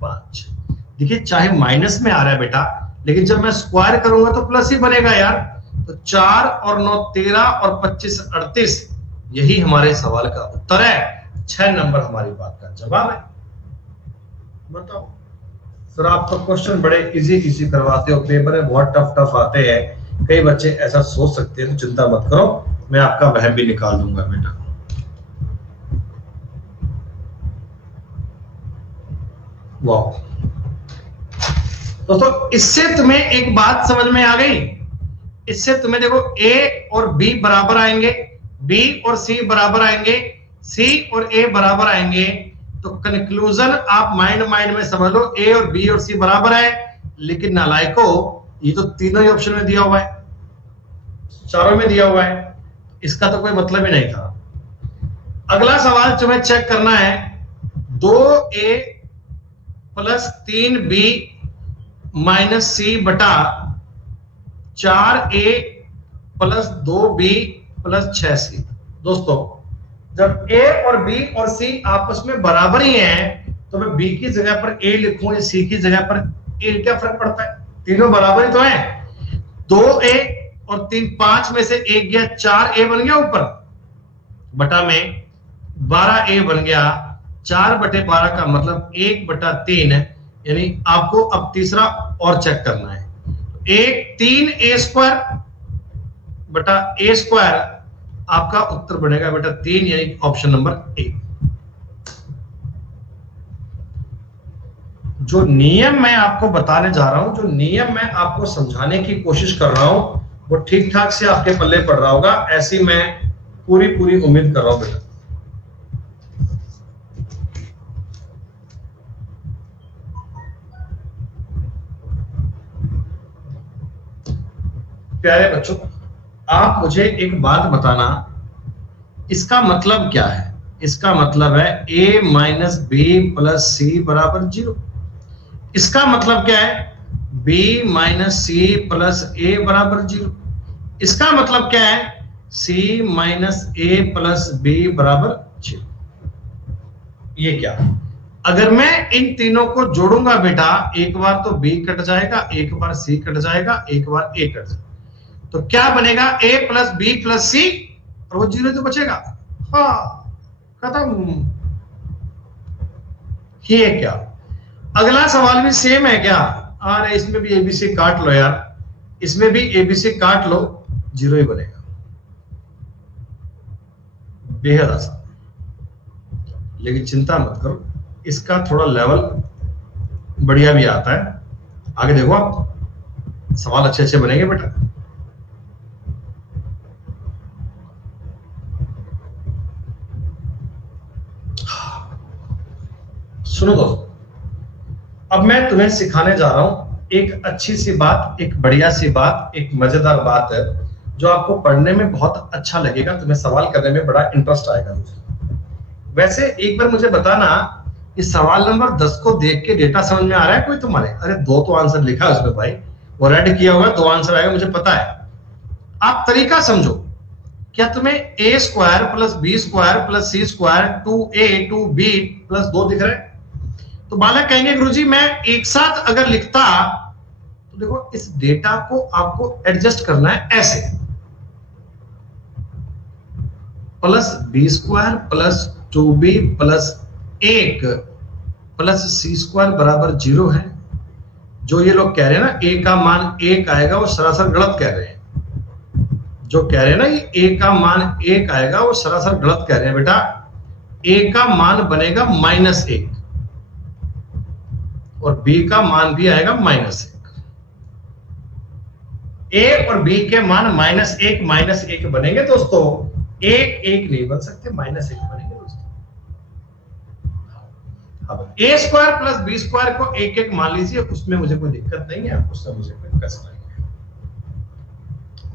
5। देखिए चाहे माइनस में आ रहा है बेटा, लेकिन जब मैं स्क्वायर करूंगा तो प्लस ही बनेगा यार। तो 4 और 9 13 और 25 38, यही हमारे सवाल का उत्तर है। 6 नंबर हमारी बात का जवाब है। बताओ सर, आप तो क्वेश्चन बड़े इजी करवाते हो, पेपर में बहुत टफ आते हैं। कई बच्चे ऐसा सोच सकते हैं, तो चिंता मत करो, मैं आपका वहम भी निकाल दूंगा बेटा। वाह दोस्तों, इससे तुम्हें एक बात समझ में आ गई। इससे तुम्हें देखो a और b बराबर आएंगे, b और c बराबर आएंगे, c और a बराबर आएंगे। तो कंक्लूजन आप माइंड में समझ लो, a और b और c बराबर है। लेकिन नालायको, ये तो तीनों ही ऑप्शन में दिया हुआ है, चारों में दिया हुआ है, इसका तो कोई मतलब ही नहीं था। अगला सवाल तुम्हें चेक करना है। 2a plus 3b minus c बटा 4a plus 2b plus 6c। दोस्तों जब a और b और c आपस में बराबर ही हैं, तो मैं b की जगह पर a लिखूं या c की जगह पर a, क्या फर्क पड़ता है? तीनों बराबर ही तो हैं। 2a और 3 5 में से 1 गया, 4a बन गया ऊपर, बटा में 12a बन गया। 4/12 का मतलब 1/3, यानी आपको अब तीसरा और चेक करना है। 3a स्क्वायर बटा a स्क्वायर, आपका उत्तर बनेगा बेटा 3, यानी ऑप्शन नंबर 1। जो नियम मैं आपको बताने जा रहा हूं, जो नियम मैं आपको समझाने की कोशिश कर रहा हूं, वो ठीक ठाक से आपके पल्ले पड़ रहा होगा, ऐसी मैं पूरी पूरी उम्मीद कर रहा हूं बेटा। प्यारे बच्चों, आप मुझे एक बात बताना, इसका मतलब क्या है? इसका मतलब है a माइनस बी प्लस सी बराबर 0। इसका मतलब क्या है? b माइनस सी प्लस ए बराबर 0। इसका मतलब क्या है? c माइनस ए प्लस बी बराबर 0। ये क्या? अगर मैं इन तीनों को जोड़ूंगा बेटा, एक बार तो b कट जाएगा, एक बार c कट जाएगा, एक बार a कट जाएगा, तो क्या बनेगा? a प्लस बी प्लस सी, और वो 0 तो बचेगा। हाँ, खत्म। ये क्या? अगला सवाल भी सेम है क्या? अरे इसमें भी एबीसी काट लो यार, इसमें भी एबीसी काट लो, 0 ही बनेगा। बेहद आसान, लेकिन चिंता मत करो, इसका थोड़ा लेवल बढ़िया भी आता है। आगे देखो, आप सवाल अच्छे अच्छे बनेंगे बेटा। सुनो दोस्तों, अब मैं तुम्हें सिखाने जा रहा हूं एक अच्छी सी बात, एक बढ़िया सी बात, एक मजेदार बात है, जो आपको पढ़ने में बहुत अच्छा लगेगा, तुम्हें सवाल करने में बड़ा इंटरेस्ट आएगा। वैसे एक बार मुझे बताना, इस सवाल नंबर 10 को देख के डेटा समझ में आ रहा है कोई तुम्हारे? अरे 2 तो आंसर लिखा है उसमें भाई, वो रेड किया हुआ, 2 आंसर आएगा, मुझे पता है। आप तरीका समझो, क्या तुम्हें a square plus b square plus c square 2a 2b plus 2 दिख रहा है? तो बालक कहेंगे गुरुजी मैं एक साथ अगर लिखता, तो देखो इस डेटा को आपको एडजस्ट करना है ऐसे, plus b square plus 2b plus 1 plus c square बराबर 0 है। जो ये लोग कह रहे हैं ना a का मान 1 आएगा, वो सरासर गलत कह रहे हैं। जो कह रहे हैं ना ये a का मान 1 आएगा, वो सरासर गलत कह रहे हैं बेटा। a का मान बनेगा -1 और b का मान भी आएगा -1। a और b के मान -1 बनेंगे दोस्तों, 1 नहीं बन सकते, -1 बनेंगे दोस्तों। अब a square plus b square को 1 मान लीजिए, उसमें मुझे कोई दिक्कत नहीं है, उसमें मुझे कोई कसर नहीं है।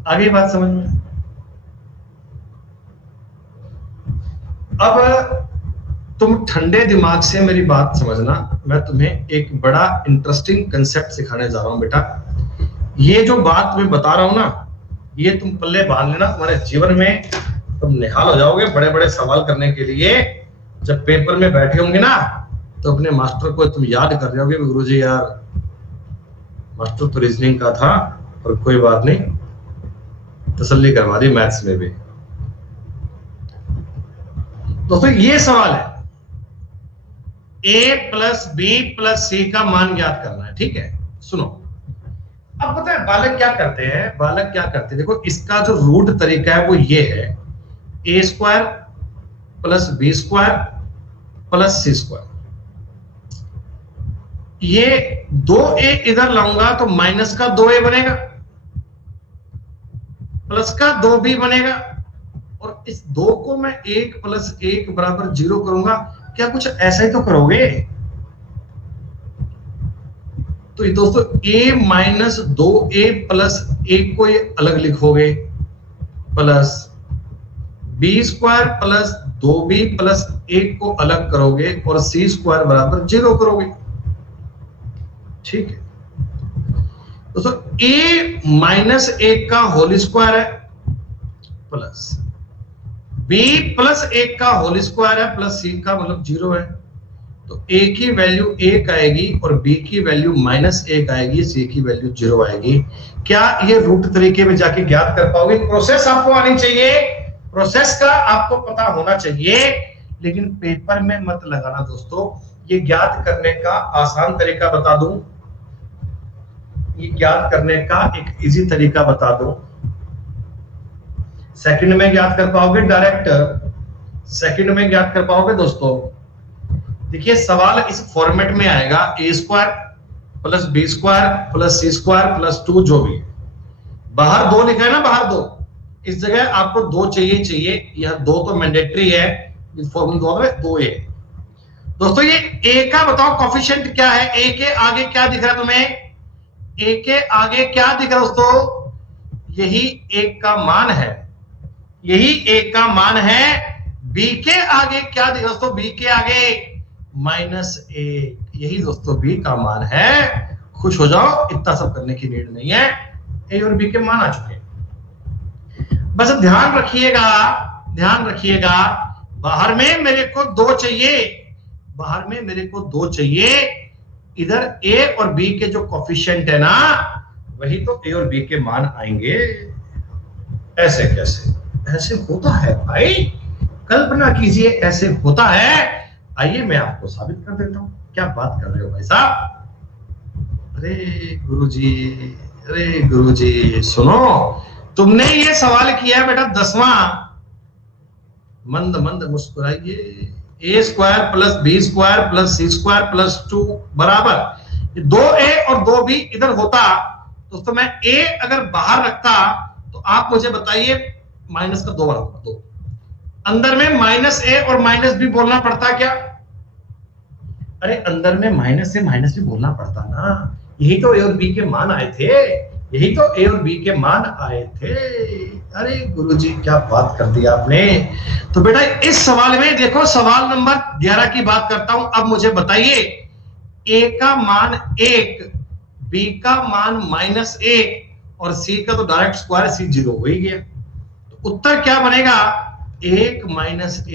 आगे बात समझ में? अब तुम ठंडे दिमाग से मेरी बात समझना, मैं तुम्हें एक बड़ा इंटरेस्टिंग कंसेप्ट सिखाने जा रहा हूं बेटा। ये जो बात मैं बता रहा हूं ना, ये तुम पल्ले बांध लेना, तुम्हारे जीवन में तुम निहाल हो जाओगे बड़े बड़े सवाल करने के लिए। जब पेपर में बैठे होंगे ना, तो अपने मास्टर को तुम याद कर रहे होगे, गुरुजी यार मास्टर तो रीजनिंग का था, और कोई बात नहीं, तसल्ली करवा दी मैथ्स में भी। दोस्तों ये सवाल है, a प्लस बी प्लस सी का मान ज्ञात करना है, ठीक है? सुनो, अब पता है बालक क्या करते हैं? बालक क्या करते हैं, देखो इसका जो रूट तरीका है वो ये है, a square plus b square plus c square. ये 2a इधर लाऊंगा तो माइनस का 2a बनेगा, प्लस का 2b बनेगा, और इस 2 को मैं 1 प्लस 1 बराबर 0 करूंगा। क्या कुछ ऐसा ही तो करोगे? तो ये दोस्तों a माइनस 2a प्लस 1 को ये अलग लिखोगे, plus b square plus 2b plus 1 को अलग करोगे, और c स्क्वायर बराबर 0 करोगे, ठीक है? दोस्तों a माइनस 1 का होल स्क्वायर है, प्लस b प्लस 1 का होल स्क्वायर है, प्लस c का मतलब 0 है। तो a की वैल्यू 1 आएगी और b की वैल्यू -1 आएगी, c की वैल्यू 0 आएगी। क्या ये रूट तरीके में जाके ज्ञात कर पाओगे? प्रोसेस आपको आनी चाहिए, प्रोसेस का आपको पता होना चाहिए, लेकिन पेपर में मत लगाना दोस्तों। ये ज्ञात करने का आसान तरीका बता दूं, ये ज्ञात करने का एक इजी तरीका बता दूं। सेकंड में ज्ञात कर पाओगे डायरेक्ट, सेकंड में ज्ञात कर पाओगे दोस्तों। देखिए सवाल इस फॉर्मेट में आएगा, a square plus b square plus c square plus 2 जो भी, बाहर 2 लिखा है ना, बाहर 2, इस जगह आपको 2 चाहिए, यह 2 तो मैंडेटरी है, इस फॉर्मूला में 2 ए। दोस्तों ये ए का बताओ कोफिशिएंट क्या है, ए के आगे क्या दिख रहा है तुम्हें, ए के आगे क्या दिख रहा है दोस्तों, यही एक का मान है, यही एक का मान है। बी के आगे क्या दिख रहा है दोस्तों, बी के आगे -1, यही दोस्तों बी का मान है। खुश हो जाओ, इतना सब करने की नीड नहीं है, ए और बी के मान आ चुके हैं। बस ध्यान रखिएगा, ध्यान रखिएगा, बाहर में मेरे को 2 चाहिए, बाहर में मेरे को 2 चाहिए, इधर ए और बी के जो कोफिशिएंट है ना, वही तो ए और बी के मान आएंगे। ऐसे कैसे, ऐसे होता है भाई, कल्पना कीजिए ऐसे होता है। आइए मैं आपको साबित कर देता हूं। क्या बात कर रहे हो भाई साहब, अरे गुरुजी, अरे गुरुजी सुनो, तुमने ये सवाल किया बेटा 10वां, मंद मंद मुस्कुराइए। A square plus b square plus c square plus 2 बराबर 2a और 2b इधर होता, दोस्तों मैं a अगर बाहर रखता तो आप मुझे बताइए माइनस का 2 बराबर 2, अंदर में -a और -b बोलना पड़ता क्या, अरे अंदर में माइनस से माइनस भी बोलना पड़ता ना, यही तो ए और बी के मान आए थे, यही तो ए और बी के मान आए थे। अरे गुरुजी क्या बात कर दी आपने। तो बेटा इस सवाल में देखो, सवाल नंबर 11 की बात करता हूं। अब मुझे बताइए ए का मान 1, बी का मान -1 और सी का तो डायरेक्ट स्क्वायर, सी 0 हो ही गया, तो उत्तर क्या बनेगा, 1 -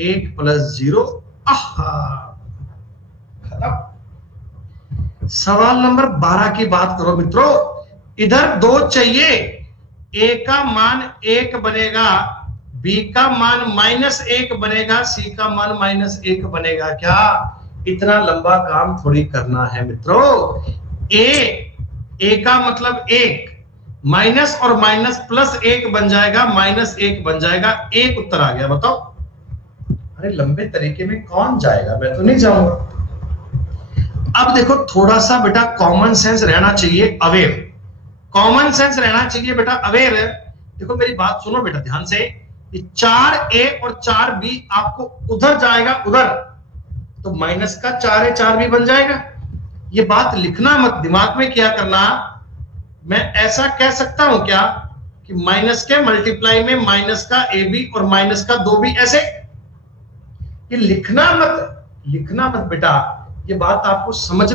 1 + 0। सवाल नंबर 12 की बात करो मित्रों, इधर 2 चाहिए, ए का मान 1 बनेगा, बी का मान -1 बनेगा, सी का मान -1 बनेगा। क्या इतना लंबा काम थोड़ी करना है मित्रों। ए का मतलब 1, माइनस और माइनस +1 बन जाएगा, -1 बन जाएगा, 1 उत्तर आ गया। बताओ, अरे लंबे तरीके में कौन जाएगा, मैं तो नहीं जाऊंगा। अब देखो थोड़ा सा बेटा कॉमन सेंस रहना चाहिए, अवेयर, कॉमन सेंस रहना चाहिए बेटा अवेयर। देखो मेरी बात सुनो बेटा ध्यान से, 4a और 4b आपको उधर जाएगा, उधर तो माइनस का 4a 4b बन जाएगा। ये बात लिखना मत, दिमाग में क्या करना, मैं ऐसा कह सकता हूं क्या कि माइनस के मल्टीप्लाई में माइनस का ab और माइनस का 2b, ऐसे ये लिखना मत, लिखना मत बेटा, ये बात आपको समझ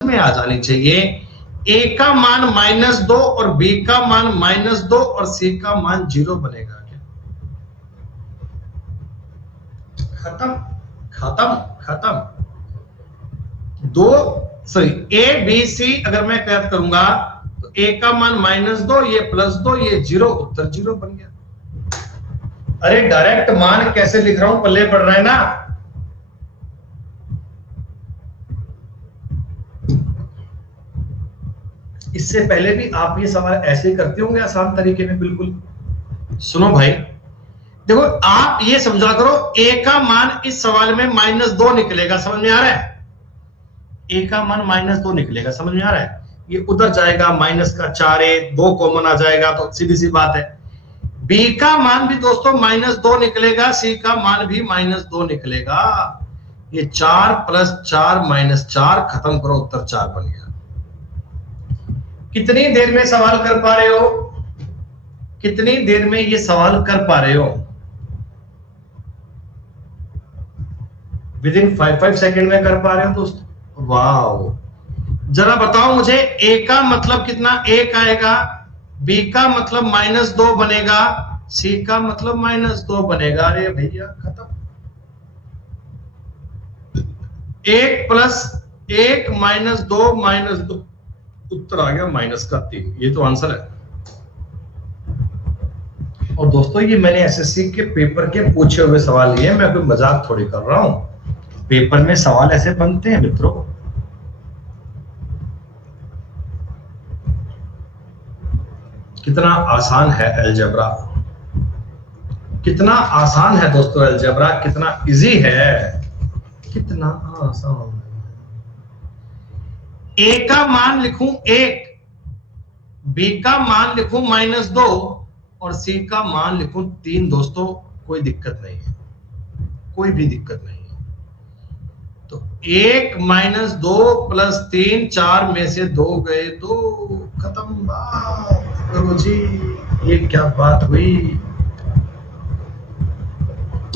में आ जानी चाहिए। ए का मान -2 और बी का मान -2 और सी का मान 0 बनेगा। क्या खत्म, खत्म, खत्म। 2 सॉरी ए बी सी अगर मैं कैद करूंगा तो ए का मान -2, ये +2, ये 0, उत्तर 0 बन गया। अरे डायरेक्ट मान कैसे लिख रहा हूं, पल्ले पड़ रहा है ना। इससे पहले भी आप ये सवाल ऐसे ही करते होंगे आसान तरीके में। बिल्कुल सुनो भाई, देखो आप ये समझा करो, ए का मान इस सवाल में -2 निकलेगा, समझ में आ रहा है? ए का मान -2 निकलेगा, समझ में आ रहा है? ये उधर जाएगा -4a, 2 कॉमन आ जाएगा तो सीधी सी बात है। बी का मान भी दोस्तों -2 निकलेगा, सी का मान भी -2 निकलेगा। ये 4 + 4 - 4, खत्म करो, उत्तर 4 बन गया। कितनी देर में सवाल कर पा रहे हो? कितनी देर में ये सवाल कर पा रहे हो? विदिन 5 सेकेंड में कर पा रहे हो दोस्तों? वाह, जरा बताओ मुझे, ए का मतलब कितना 1 आएगा, बी का मतलब -2 बनेगा, सी का मतलब -2 बनेगा। अरे भैया खत्म। 1 + 1 - 2 -2, उत्तर आ गया -3। ये तो आंसर है। और दोस्तों ये मैंने एसएससी के पेपर के पूछे हुए सवाल लिए, मैं कोई मजाक थोड़ी कर रहा हूं। पेपर में सवाल ऐसे बनते हैं मित्रों। कितना आसान है अलजेब्रा, कितना आसान है दोस्तों अलजेब्रा, कितना इजी है, कितना आसान। ए का मान लिखूं 1, बी का मान लिखूं -2 और सी का मान लिखूं 3, दोस्तों कोई दिक्कत नहीं है, कोई भी दिक्कत नहीं है। तो 1 - 2 + 3, 4 में से 2 गए तो खत्म बात करो जी। ये क्या बात हुई,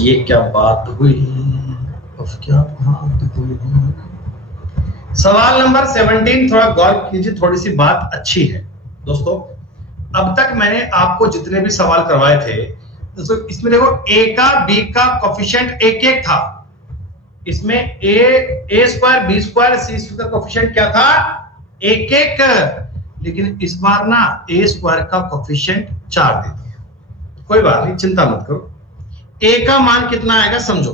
ये क्या बात हुई, अब क्या बात हुई। सवाल नंबर 17, थोड़ा गौर कीजिए, थोड़ी सी बात अच्छी है दोस्तों। अब तक मैंने आपको जितने भी सवाल करवाए थे दोस्तों, इसमें देखो ए का बी का कोफिशिएंट 1 था। इसमें ए स्क्वायर बी स्क्वायर सी स्क्वायर का कोफिशिएंट क्या था? 1 लेकिन इस बार ना ए स्क्वायर का कोफिशिएंट 4 दे दिया। कोई बात नहीं, चिंता मत करो। ए का मान कितना आएगा समझो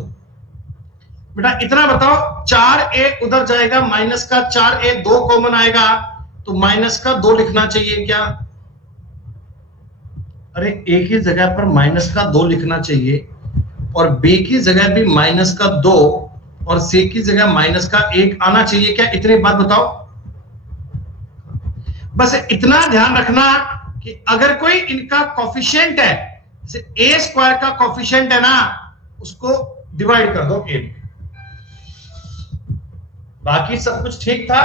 बेटा, इतना बताओ, 4a उधर जाएगा, -4a, 2 कॉमन आएगा तो -2 लिखना चाहिए क्या? अरे ए की जगह पर -2 लिखना चाहिए और बी की जगह भी -2 और सी की जगह -1 आना चाहिए क्या? इतनी बात बताओ। बस इतना ध्यान रखना कि अगर कोई इनका कोफिशिएंट है, जैसे ए स्क्वायर का कोफिशिएंट है ना, उसको डिवाइड कर दो ए में। बाकी सब कुछ ठीक था,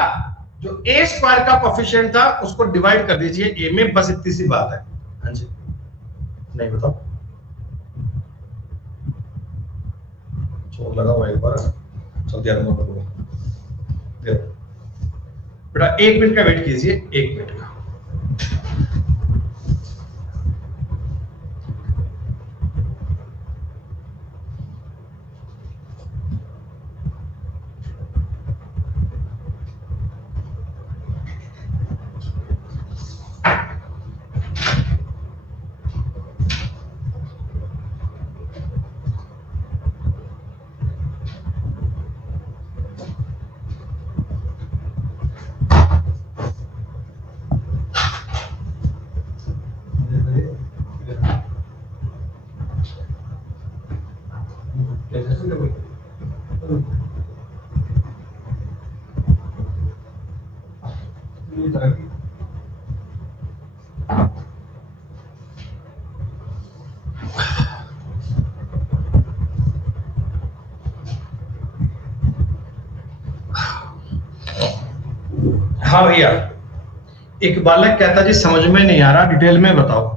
जो ए स्क्वायर का कोफिशिएंट था उसको डिवाइड कर दीजिए ए में, बस इतनी सी बात है। हाँ जी, नहीं बताओ, चोर लगा हुआ एक बार, चलते यार मोटर को बेटा, 1 मिनट का वेट कीजिए, 1 मिनट का। हाँ भैया, एक बालक कहता जी समझ में नहीं आ रहा, डिटेल में बताओ।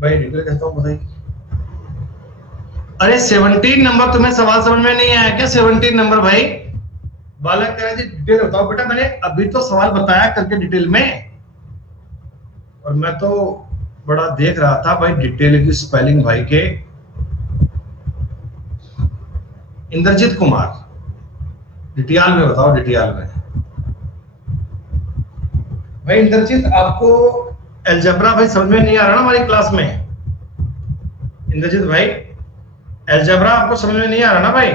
भाई डिटेल कहता हूँ बताइए। अरे 17 नंबर तुम्हें सवाल समझ में नहीं आया क्या? 17 नंबर भाई, बालक कह रहा जी डिटेल बताओ। बेटा मैंने अभी तो सवाल बताया करके डिटेल में, और मैं तो बड़ा देख रहा था भाई डिटेल की स्पेलिंग भाई के। इंद्रजीत कुमार, डिटेल में बताओ, डिटेल में। भाई इंद्रजीत, आपको अलजेब्रा भाई समझ में नहीं आ रहा ना हमारी क्लास में? इंद्रजीत भाई, अलजेब्रा आपको समझ में नहीं आ रहा ना भाई?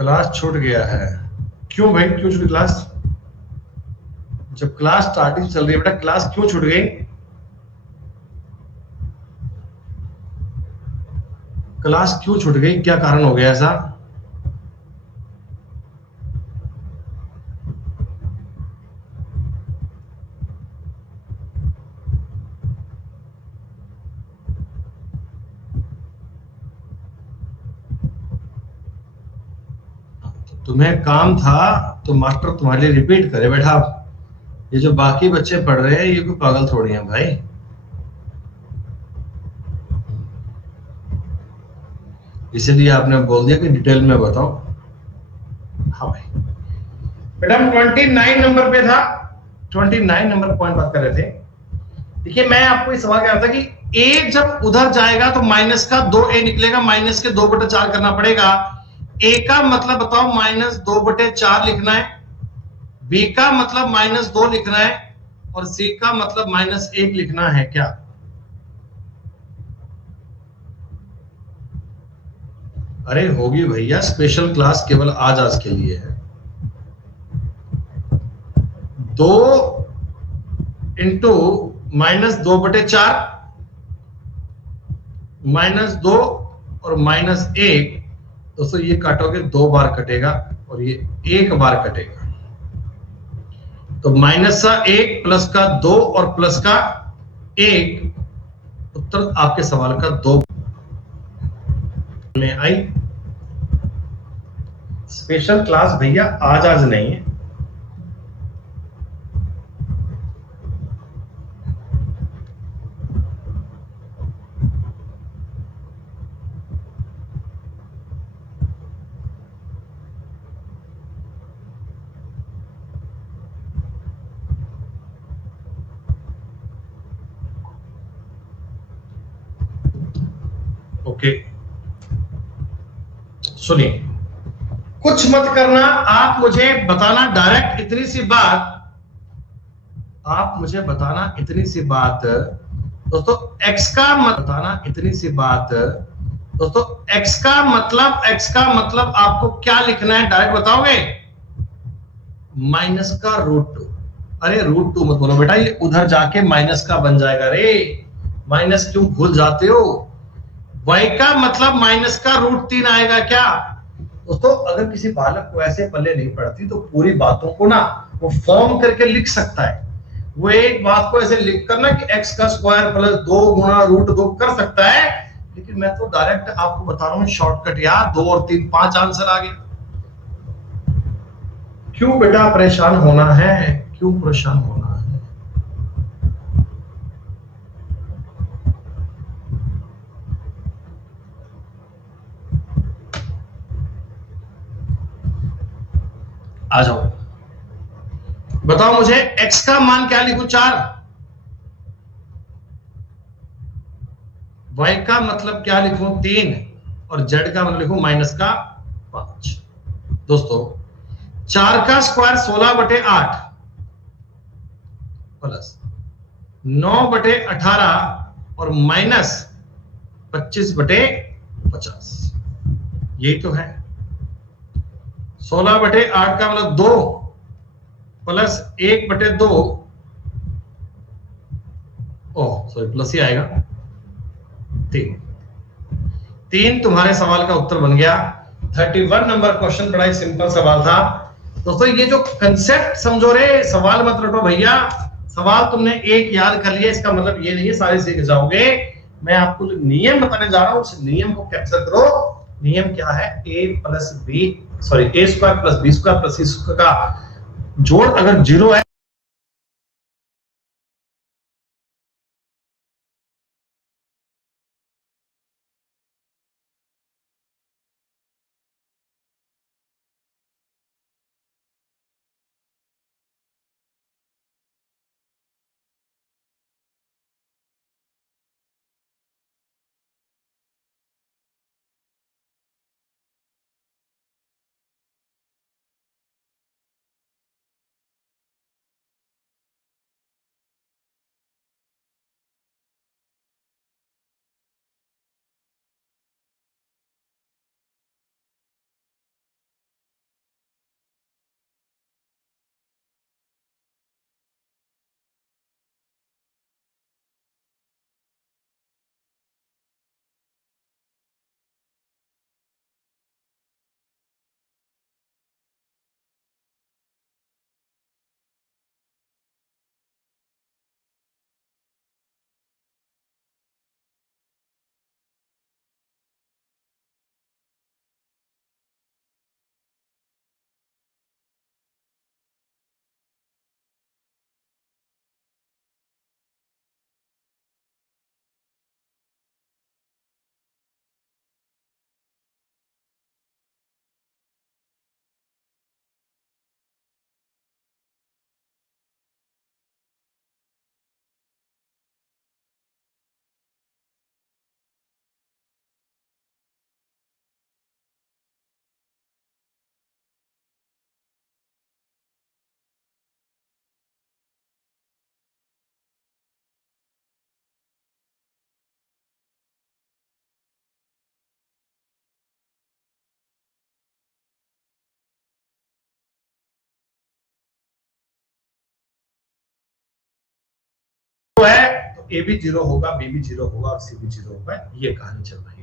क्लास छूट गया है। क्यों भाई, क्यों छूटी क्लास? जब क्लास स्टार्टिंग चल रही है बेटा, क्लास क्यों छूट गई? क्लास क्यों छूट गई, क्या कारण हो गया ऐसा? तुम्हें काम था तो मास्टर तुम्हारे लिए रिपीट करे बैठा। ये जो बाकी बच्चे पढ़ रहे हैं ये कोई पागल थोड़ी हैं भाई। इसीलिए आपने बोल दिया कि डिटेल में बताओ। हाँ भाई, बेटा हम 29 नंबर पे था, 29 नंबर पॉइंट बात कर रहे थे। देखिए मैं आपको इस सवाल कह रहा था कि ए जब उधर जाएगा तो माइनस का 2a निकलेगा, माइनस के 2/4 करना पड़ेगा। ए का मतलब बताओ -2/4 लिखना है, बी का मतलब -2 लिखना है, और सी का मतलब -1 लिखना है क्या? अरे होगी भैया, स्पेशल क्लास केवल आज आज के लिए है। 2 इंटू -2/4 -2 और -1, दोस्तों ये काटोगे 2 बार कटेगा और ये 1 बार कटेगा। तो माइनस का 1 प्लस का 2 और प्लस का 1, उत्तर आपके सवाल का 2 में आई। स्पेशल क्लास भैया आज आज नहीं है। ओके सुनिए, कुछ मत करना, आप मुझे बताना डायरेक्ट इतनी सी बात, आप मुझे बताना इतनी सी बात दोस्तों, x का मत बताना इतनी सी बात दोस्तों, x का मतलब आपको क्या लिखना है डायरेक्ट बताओगे? माइनस का √2। अरे √2 मत बोलो बेटा, ये उधर जाके माइनस का बन जाएगा रे। माइनस क्यों भूल जाते हो? y का मतलब माइनस का √3 आएगा क्या? दोस्तों अगर किसी बालक को ऐसे पल्ले नहीं पड़ती तो पूरी बातों को ना वो फॉर्म करके लिख सकता है। वो एक बात को ऐसे लिख कर ना कि x का स्क्वायर प्लस 2 गुणा √2 कर सकता है, लेकिन मैं तो डायरेक्ट आपको बता रहा हूं शॉर्टकट यार, 2 और 3 5 आंसर आ गया। क्यों बेटा परेशान होना है, क्यों परेशान होना है? आ जाओ, बताओ मुझे x का मान क्या लिखूं? 4। y का मतलब क्या लिखूं? 3। और z का मतलब लिखूं माइनस का 5। दोस्तों 4 का स्क्वायर 16/8 प्लस 9/18 और माइनस 25/50, यही तो है। 16/8 का मतलब 2 प्लस 1/2, ओह सॉरी प्लस ही आएगा, 3। 3 तुम्हारे सवाल का उत्तर बन गया। 31 नंबर क्वेश्चन बड़ा ही सिंपल सवाल था। दोस्तों ये जो कंसेप्ट समझो रे, सवाल मत रटो भैया। सवाल तुमने एक याद कर लिया इसका मतलब ये नहीं है सारे सीख जाओगे। मैं आपको जो नियम बताने जा रहा हूं उस नियम को कैप्चर करो। नियम क्या है? A square plus b square plus c square का जोड़ अगर 0 है है तो ए भी 0 होगा, बी भी 0 होगा और सी भी 0 होगा। ये कहानी चल रही है।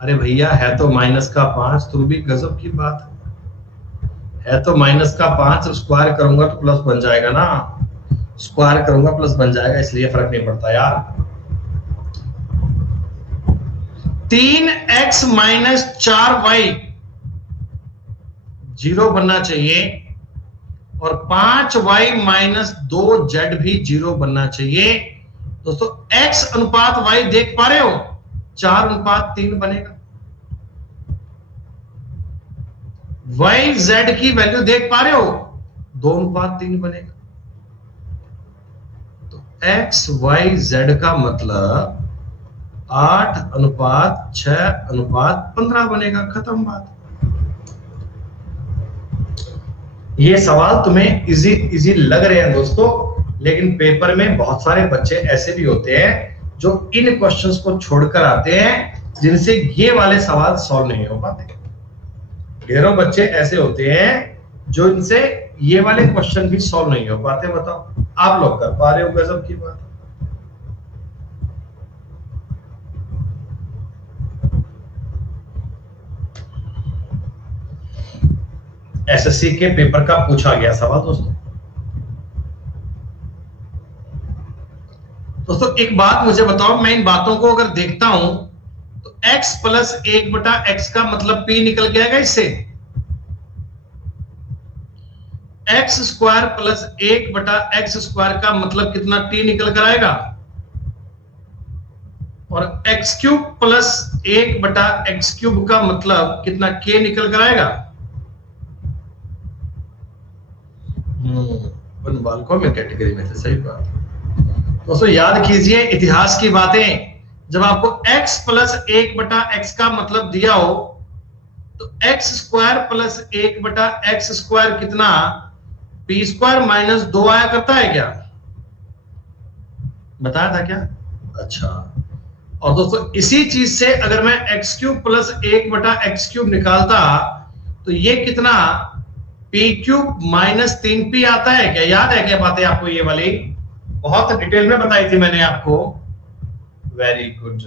अरे भैया है तो -5, तुम भी गजब की बात है तो -5, स्क्वायर करूंगा तो प्लस बन जाएगा ना, स्क्वायर करूंगा प्लस बन जाएगा, इसलिए फर्क नहीं पड़ता यार। 3x - 4y 0 बनना चाहिए और 5y - 2z भी 0 बनना चाहिए। दोस्तों x अनुपात y देख पा रहे हो, 4:3 बनेगा। y z की वैल्यू देख पा रहे हो, 2:3 बनेगा। तो x y z का मतलब 8:6:15 बनेगा, खत्म बात। ये सवाल तुम्हें इजी लग रहे हैं दोस्तों, लेकिन पेपर में बहुत सारे बच्चे ऐसे भी होते हैं जो इन क्वेश्चंस को छोड़कर आते हैं, जिनसे ये वाले सवाल सॉल्व नहीं हो पाते। ढेरों बच्चे ऐसे होते हैं जो इनसे ये वाले क्वेश्चन भी सॉल्व नहीं हो पाते। बताओ आप लोग कर पा रहे हो, गजब की बात। एसएससी के पेपर का पूछा गया सवाल दोस्तों। दोस्तों एक बात मुझे बताओ, मैं इन बातों को अगर देखता हूं तो x + 1/x का मतलब p निकल के आएगा इससे। x² + 1/x² का मतलब कितना t निकल कर आएगा, और x³ + 1/x³ का मतलब कितना k निकल कर आएगा। बालकों में कैटेगरी में से, सही बात। दोस्तों याद कीजिए इतिहास की बातें, जब आपको x + 1/x का मतलब दिया हो तो x² + 1/x² कितना, p² - 2 आया करता है क्या, बताया था क्या? अच्छा, और दोस्तों इसी चीज से अगर मैं एक्स क्यूब प्लस 1/x³ निकालता तो ये कितना पी क्यूब माइनस 3p आता है क्या? याद है क्या बातें आपको? ये वाली बहुत डिटेल में बताई थी मैंने आपको। वेरी गुड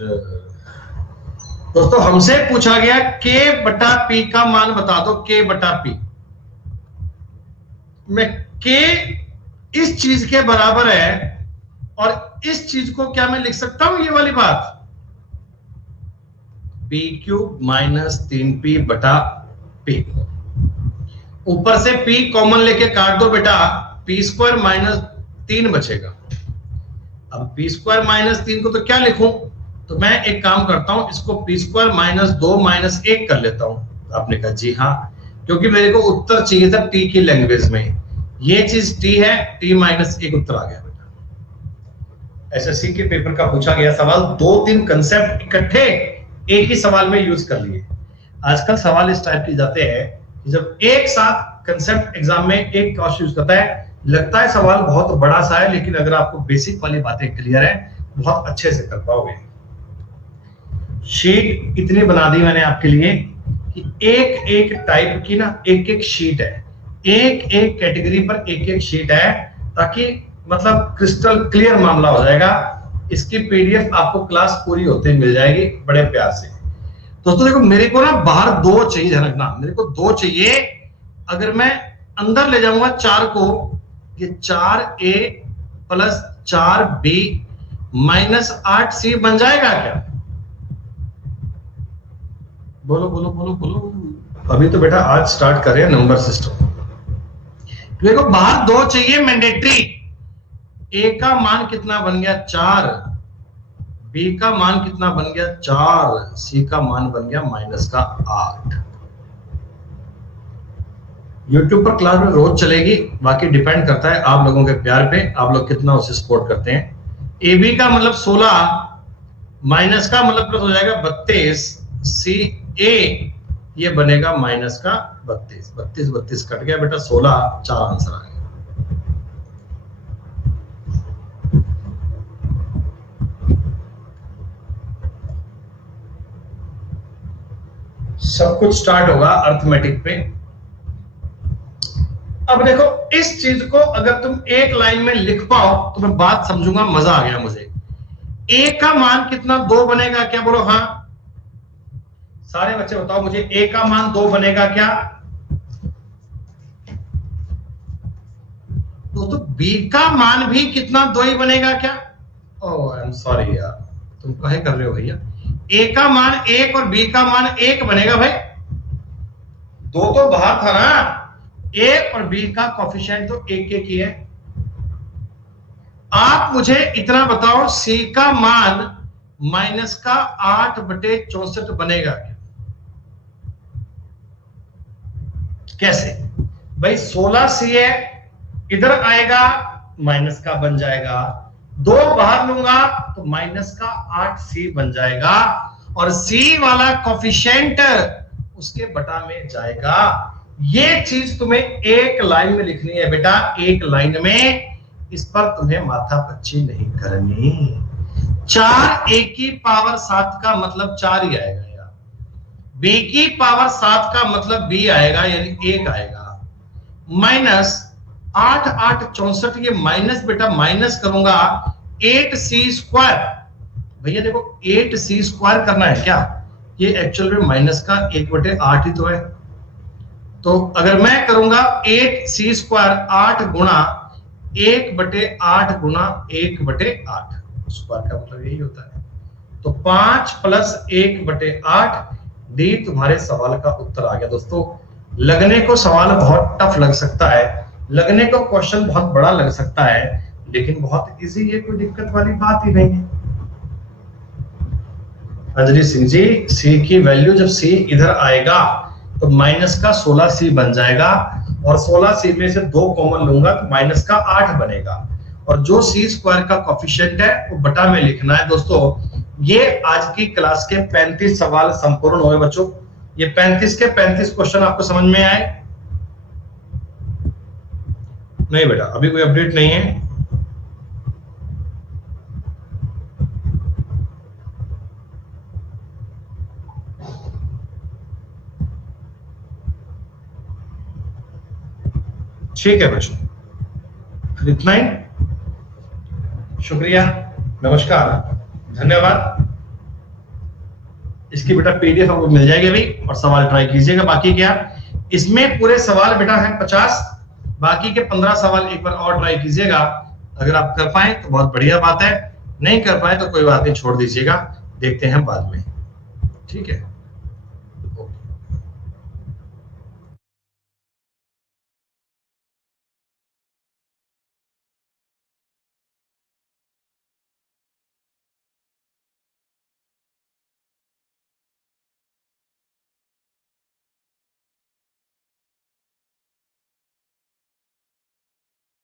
दोस्तों, हमसे पूछा गया k/p का मान बता दो। k/p में k इस चीज के बराबर है और इस चीज को क्या मैं लिख सकता हूं? ये वाली बात p³ माइनस 3p/p। ऊपर से p कॉमन लेके काट दो बेटा, p² माइनस 3 बचेगा। अब p² माइनस 3 को तो क्या लिखूं? तो मैं एक काम करता हूं, इसको p² माइनस 2 माइनस 1 कर लेता हूं। आपने कहा जी हाँ, क्योंकि मेरे को उत्तर चाहिए था t की लैंग्वेज में। ये चीज t है, t माइनस 1 उत्तर आ गया बेटा। एसएससी के पेपर का पूछा गया सवाल, 2-3 कंसेप्ट इकट्ठे एक ही सवाल में यूज कर लिए। आजकल सवाल इस टाइप के जाते हैं कि जब एक साथ कंसेप्ट एग्जाम में एक क्वेश्चन यूज करता है, लगता है सवाल बहुत बड़ा सा है, लेकिन अगर आपको बेसिक वाली बातें क्लियर है बहुत अच्छे से कर पाओगे। शीट इतनी बना दी मैंने आपके लिए कि एक एक टाइप की ना एक एक शीट है, एक एक कैटेगरी पर एक एक शीट है, ताकि मतलब क्रिस्टल क्लियर मामला हो जाएगा। इसकी पीडीएफ आपको क्लास पूरी होते मिल जाएगी बड़े प्यार से। दोस्तों देखो, मेरे को ना बाहर 2 चाहिए, ध्यान रखना, मेरे को 2 चाहिए। अगर मैं अंदर ले जाऊंगा 4 को, ये 4a plus 4b minus 8c बन जाएगा क्या? बोलो बोलो बोलो बोलो। अभी तो बेटा आज स्टार्ट कर रहे हैं नंबर सिस्टम। देखो बाहर 2 चाहिए मैंडेटरी। a का मान कितना बन गया? 4, b का मान कितना बन गया? 4, c का मान बन गया माइनस का 8। YouTube पर क्लास में रोज चलेगी, बाकी डिपेंड करता है आप लोगों के प्यार पे, आप लोग कितना उसे सपोर्ट करते हैं। AB का मतलब 16, माइनस का मतलब प्लस हो जाएगा 32, CA ये बनेगा माइनस का 32। 32 कट गया बेटा, 16, 4 आंसर आ गया। सब कुछ स्टार्ट होगा अर्थमेटिक पे। अब देखो, इस चीज को अगर तुम एक लाइन में लिख पाओ तो मैं बात समझूंगा, मजा आ गया मुझे। a का मान कितना? 2 बनेगा क्या? बोलो हाँ। सारे बच्चे बताओ मुझे, a का मान 2 बनेगा क्या? दोस्तों b का मान भी कितना? 2 ही बनेगा क्या? ओह आई एम सॉरी यार, तुम काहे कर रहे हो भैया? a का मान 1 और b का मान 1 बनेगा भाई। 2 तो बाहर था ना, a और b का कोफिशिएंट तो 1 ही है। आप मुझे इतना बताओ, c का मान माइनस का 8/64 बनेगा क्या? कैसे भाई? 16c है, इधर आएगा माइनस का बन जाएगा, 2 बाहर लूंगा तो माइनस का 8c बन जाएगा, और c वाला कोफिशिएंट उसके बटा में जाएगा। ये चीज तुम्हें एक लाइन में लिखनी है बेटा, एक लाइन में। इस पर तुम्हें माथा पच्ची नहीं करनी। 4a की पावर 7 का मतलब 4 ही आएगा यार, b की पावर 7 का मतलब b आएगा, यानी 1 आएगा, माइनस 8 8 64, ये माइनस बेटा माइनस करूंगा 8c²। भैया देखो 8c² करना है क्या? ये एक्चुअल में माइनस का 1/8 ही तो है। तो अगर मैं करूंगा 8c², 8 गुणा 1/8 गुणा 1/8, स्क्वायर का मतलब यही होता है। तो 5 प्लस 1/8, डी तुम्हारे सवाल का उत्तर आ गया। दोस्तों लगने को सवाल बहुत टफ लग सकता है, लगने को क्वेश्चन बहुत बड़ा लग सकता है, लेकिन बहुत इजी है, कोई दिक्कत वाली बात ही नहीं है। अंजलि सिंह जी, सी की वैल्यू जब सी इधर आएगा तो माइनस का 16c बन जाएगा, और 16c में से 2 कॉमन लूंगा तो माइनस का 8 बनेगा, और जो c² का कोफिशिएंट है वो बटा में लिखना है। दोस्तों ये आज की क्लास के 35 सवाल संपूर्ण हुए बच्चों। ये 35 के 35 क्वेश्चन आपको समझ में आए? नहीं बेटा, अभी कोई अपडेट नहीं है। ठीक है बच्चों, इतना ही। शुक्रिया, नमस्कार, धन्यवाद। इसकी बेटा पीडीएफ आपको मिल जाएगी अभी, और सवाल ट्राई कीजिएगा। बाकी क्या इसमें पूरे सवाल बेटा है 50, बाकी के 15 सवाल एक बार और ट्राई कीजिएगा। अगर आप कर पाए तो बहुत बढ़िया बात है, नहीं कर पाए तो कोई बात नहीं, छोड़ दीजिएगा, देखते हैं बाद में। ठीक है।